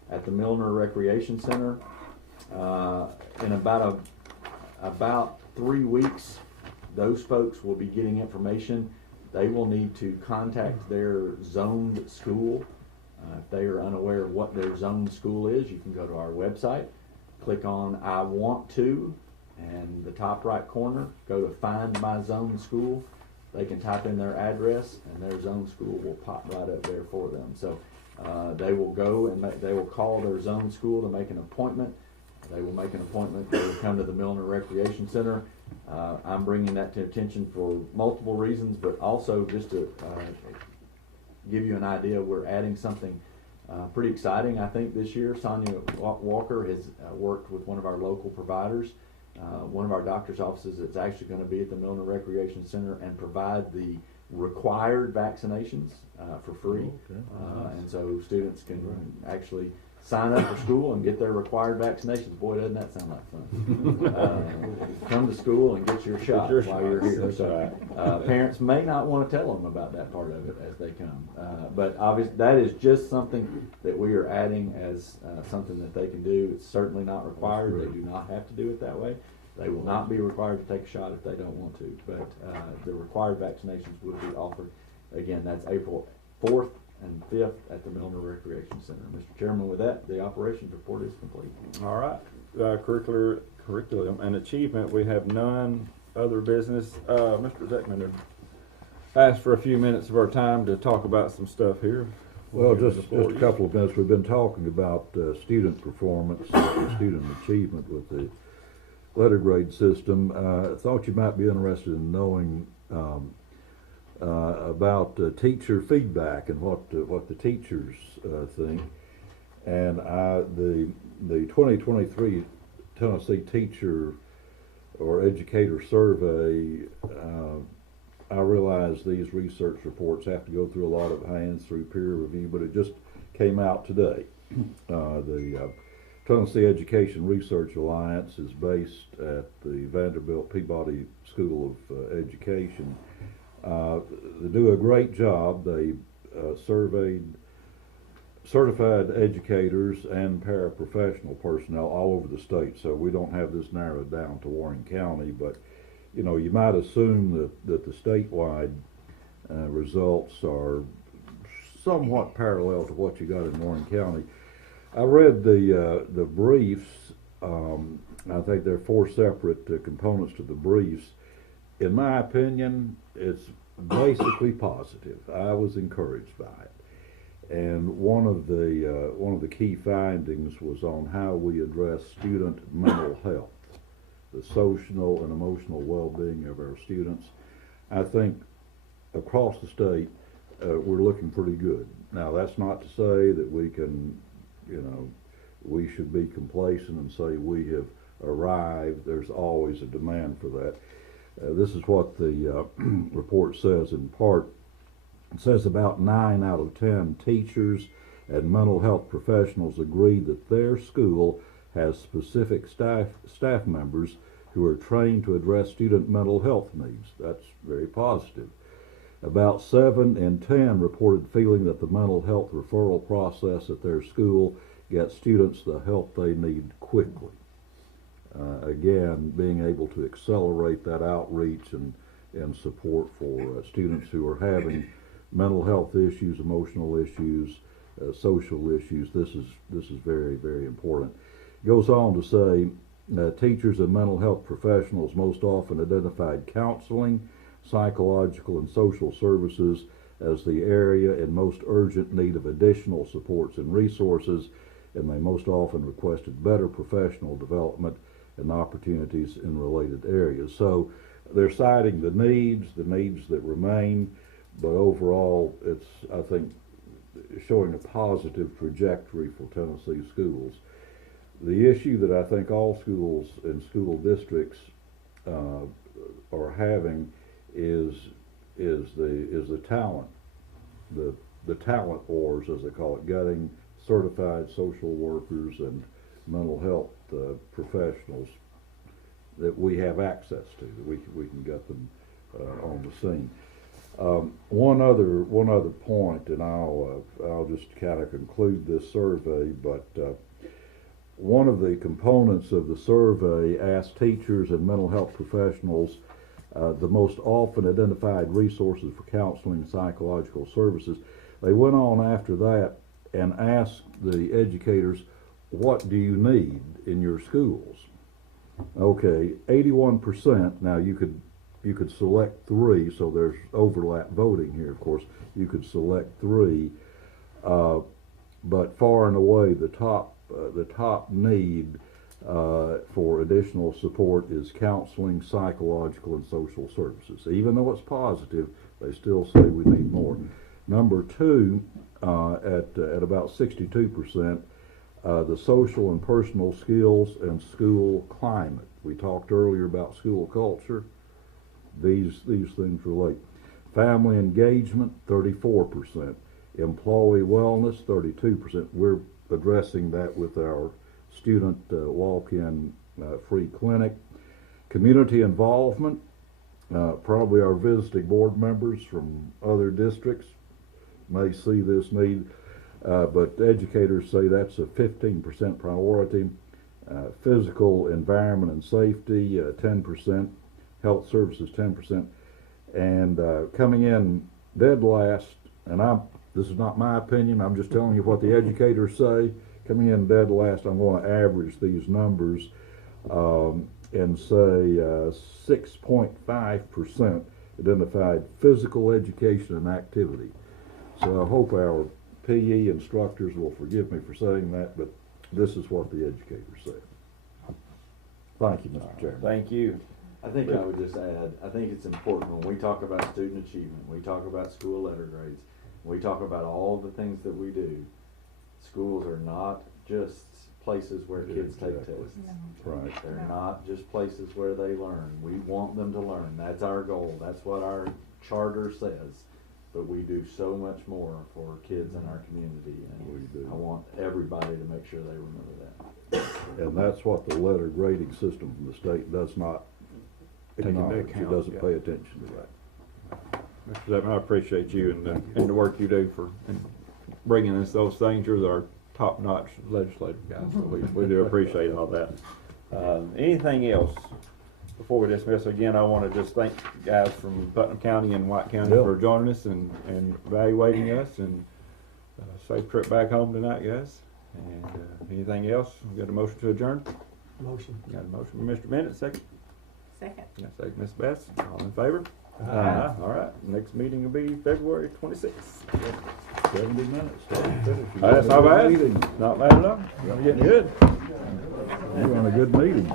at the Milner Recreation Center. In about 3 weeks, those folks will be getting information. They will need to contact their zoned school. If they are unaware of what their zoned school is, you can go to our website, click on I Want To, and the top right corner, go to Find My Zone School. They can type in their address, and their zone school will pop right up there for them. So they will go and they will call their zone school to make an appointment. They will make an appointment. They will come to the Milner Recreation Center. I'm bringing that to attention for multiple reasons, but also just to give you an idea. We're adding something pretty exciting, I think, this year. Sonia Walker has worked with one of our local providers, one of our doctor's offices that's actually going to be at the Milner Recreation Center and provide the required vaccinations for free. And so students can actually sign up for school and get their required vaccinations. Boy, doesn't that sound like fun. Come to school and get your shot while you're here. So parents may not want to tell them about that part of it as they come. But obviously that is just something that we are adding as something that they can do. It's certainly not required. They do not have to do it that way. They will not be required to take a shot if they don't want to. But the required vaccinations will be offered. Again, that's April 4th and 5th at the Milner Recreation Center. Mr. Chairman, with that, the operations report is complete. All right. Curriculum and achievement, we have none. Other business. Mr. Zeckman had asked for a few minutes of our time to talk about some stuff here. Well, just a couple of minutes. We've been talking about student performance and student achievement with the letter grade system. I thought you might be interested in knowing about teacher feedback and what the teachers think. And the 2023 Tennessee Teacher or Educator Survey, I realize these research reports have to go through a lot of hands through peer review, but it just came out today. The Tennessee Education Research Alliance is based at the Vanderbilt Peabody School of Education. They do a great job. They surveyed certified educators and paraprofessional personnel all over the state, so we don't have this narrowed down to Warren County, but you might assume that the statewide results are somewhat parallel to what you got in Warren County. I read the briefs. I think there are 4 separate components to the briefs. In my opinion, it's basically positive. I was encouraged by it. And one of the key findings was on how we address student mental health, the social and emotional well-being of our students. I think across the state, we're looking pretty good. Now, that's not to say that we can, we should be complacent and say we have arrived. There's always a demand for that. This is what the report says in part. It says about 9 out of 10 teachers and mental health professionals agree that their school has specific staff members who are trained to address student mental health needs. That's very positive. About 7 in 10 reported feeling that the mental health referral process at their school gets students the help they need quickly. Again, being able to accelerate that outreach and support for students who are having mental health issues, emotional issues, social issues. This is very, very important. It goes on to say teachers and mental health professionals most often identified counseling, psychological, and social services as the area in most urgent need of additional supports and resources, and they most often requested better professional development and opportunities in related areas. So they're citing the needs that remain, but overall it's, I think, showing a positive trajectory for Tennessee schools. The issue that I think all schools and school districts are having is the talent, the talent wars, as they call it, getting certified social workers and mental health professionals that we have access to, that we can get them on the scene. One other point, and I'll just kind of conclude this survey, but one of the components of the survey asked teachers and mental health professionals the most often identified resources for counseling and psychological services. They went on after that and asked the educators, what do you need in your schools? Okay, 81%, now you could select 3, so there's overlap voting here, of course. You could select 3, but far and away the top need for additional support is counseling, psychological, and social services. Even though it's positive, they still say we need more. Number 2, at about 62%, the social and personal skills and school climate. We talked earlier about school culture. These things relate. Family engagement, 34%. Employee wellness, 32%. We're addressing that with our student walk-in free clinic. Community involvement, probably our visiting board members from other districts may see this need, but educators say that's a 15% priority. Physical environment and safety, 10%. Health services, 10%. And coming in dead last, and this is not my opinion, I'm just telling you what the educators say. Coming in dead last, I'm going to average these numbers and say 6.5% identified physical education and activity. So I hope our PE instructors will forgive me for saying that, but this is what the educators said. Thank you, Mr. Chairman. Thank you. I think I would just add, I think it's important when we talk about student achievement, we talk about school letter grades, we talk about all the things that we do. Schools are not just places where kids take tests. No. Right. They're not just places where they learn. We want them to learn. That's our goal. That's what our charter says. But we do so much more for kids in our community, and We do. I want everybody to make sure they remember that. And that's what the letter grading system from the state does not Take into acknowledge. It account, doesn't yeah. pay attention to that. Mr. Zepman, I appreciate you and the work you do for bringing us those things. You're our top-notch legislative guy, so we do appreciate all that. Anything else? Before we dismiss, again, I want to just thank guys from Putnam County and White County Yeah. for joining us and evaluating us, and safe trip back home tonight, guys. And anything else? We got a motion to adjourn? Motion. Got a motion from Mr. Bennett, second. Second. Got a second, Ms. Bass. All in favor? Aye. All right, next meeting will be February 26th. 70 minutes, start and finish. That's not bad. Meeting. Not bad enough. You're getting good. You're on a good meeting.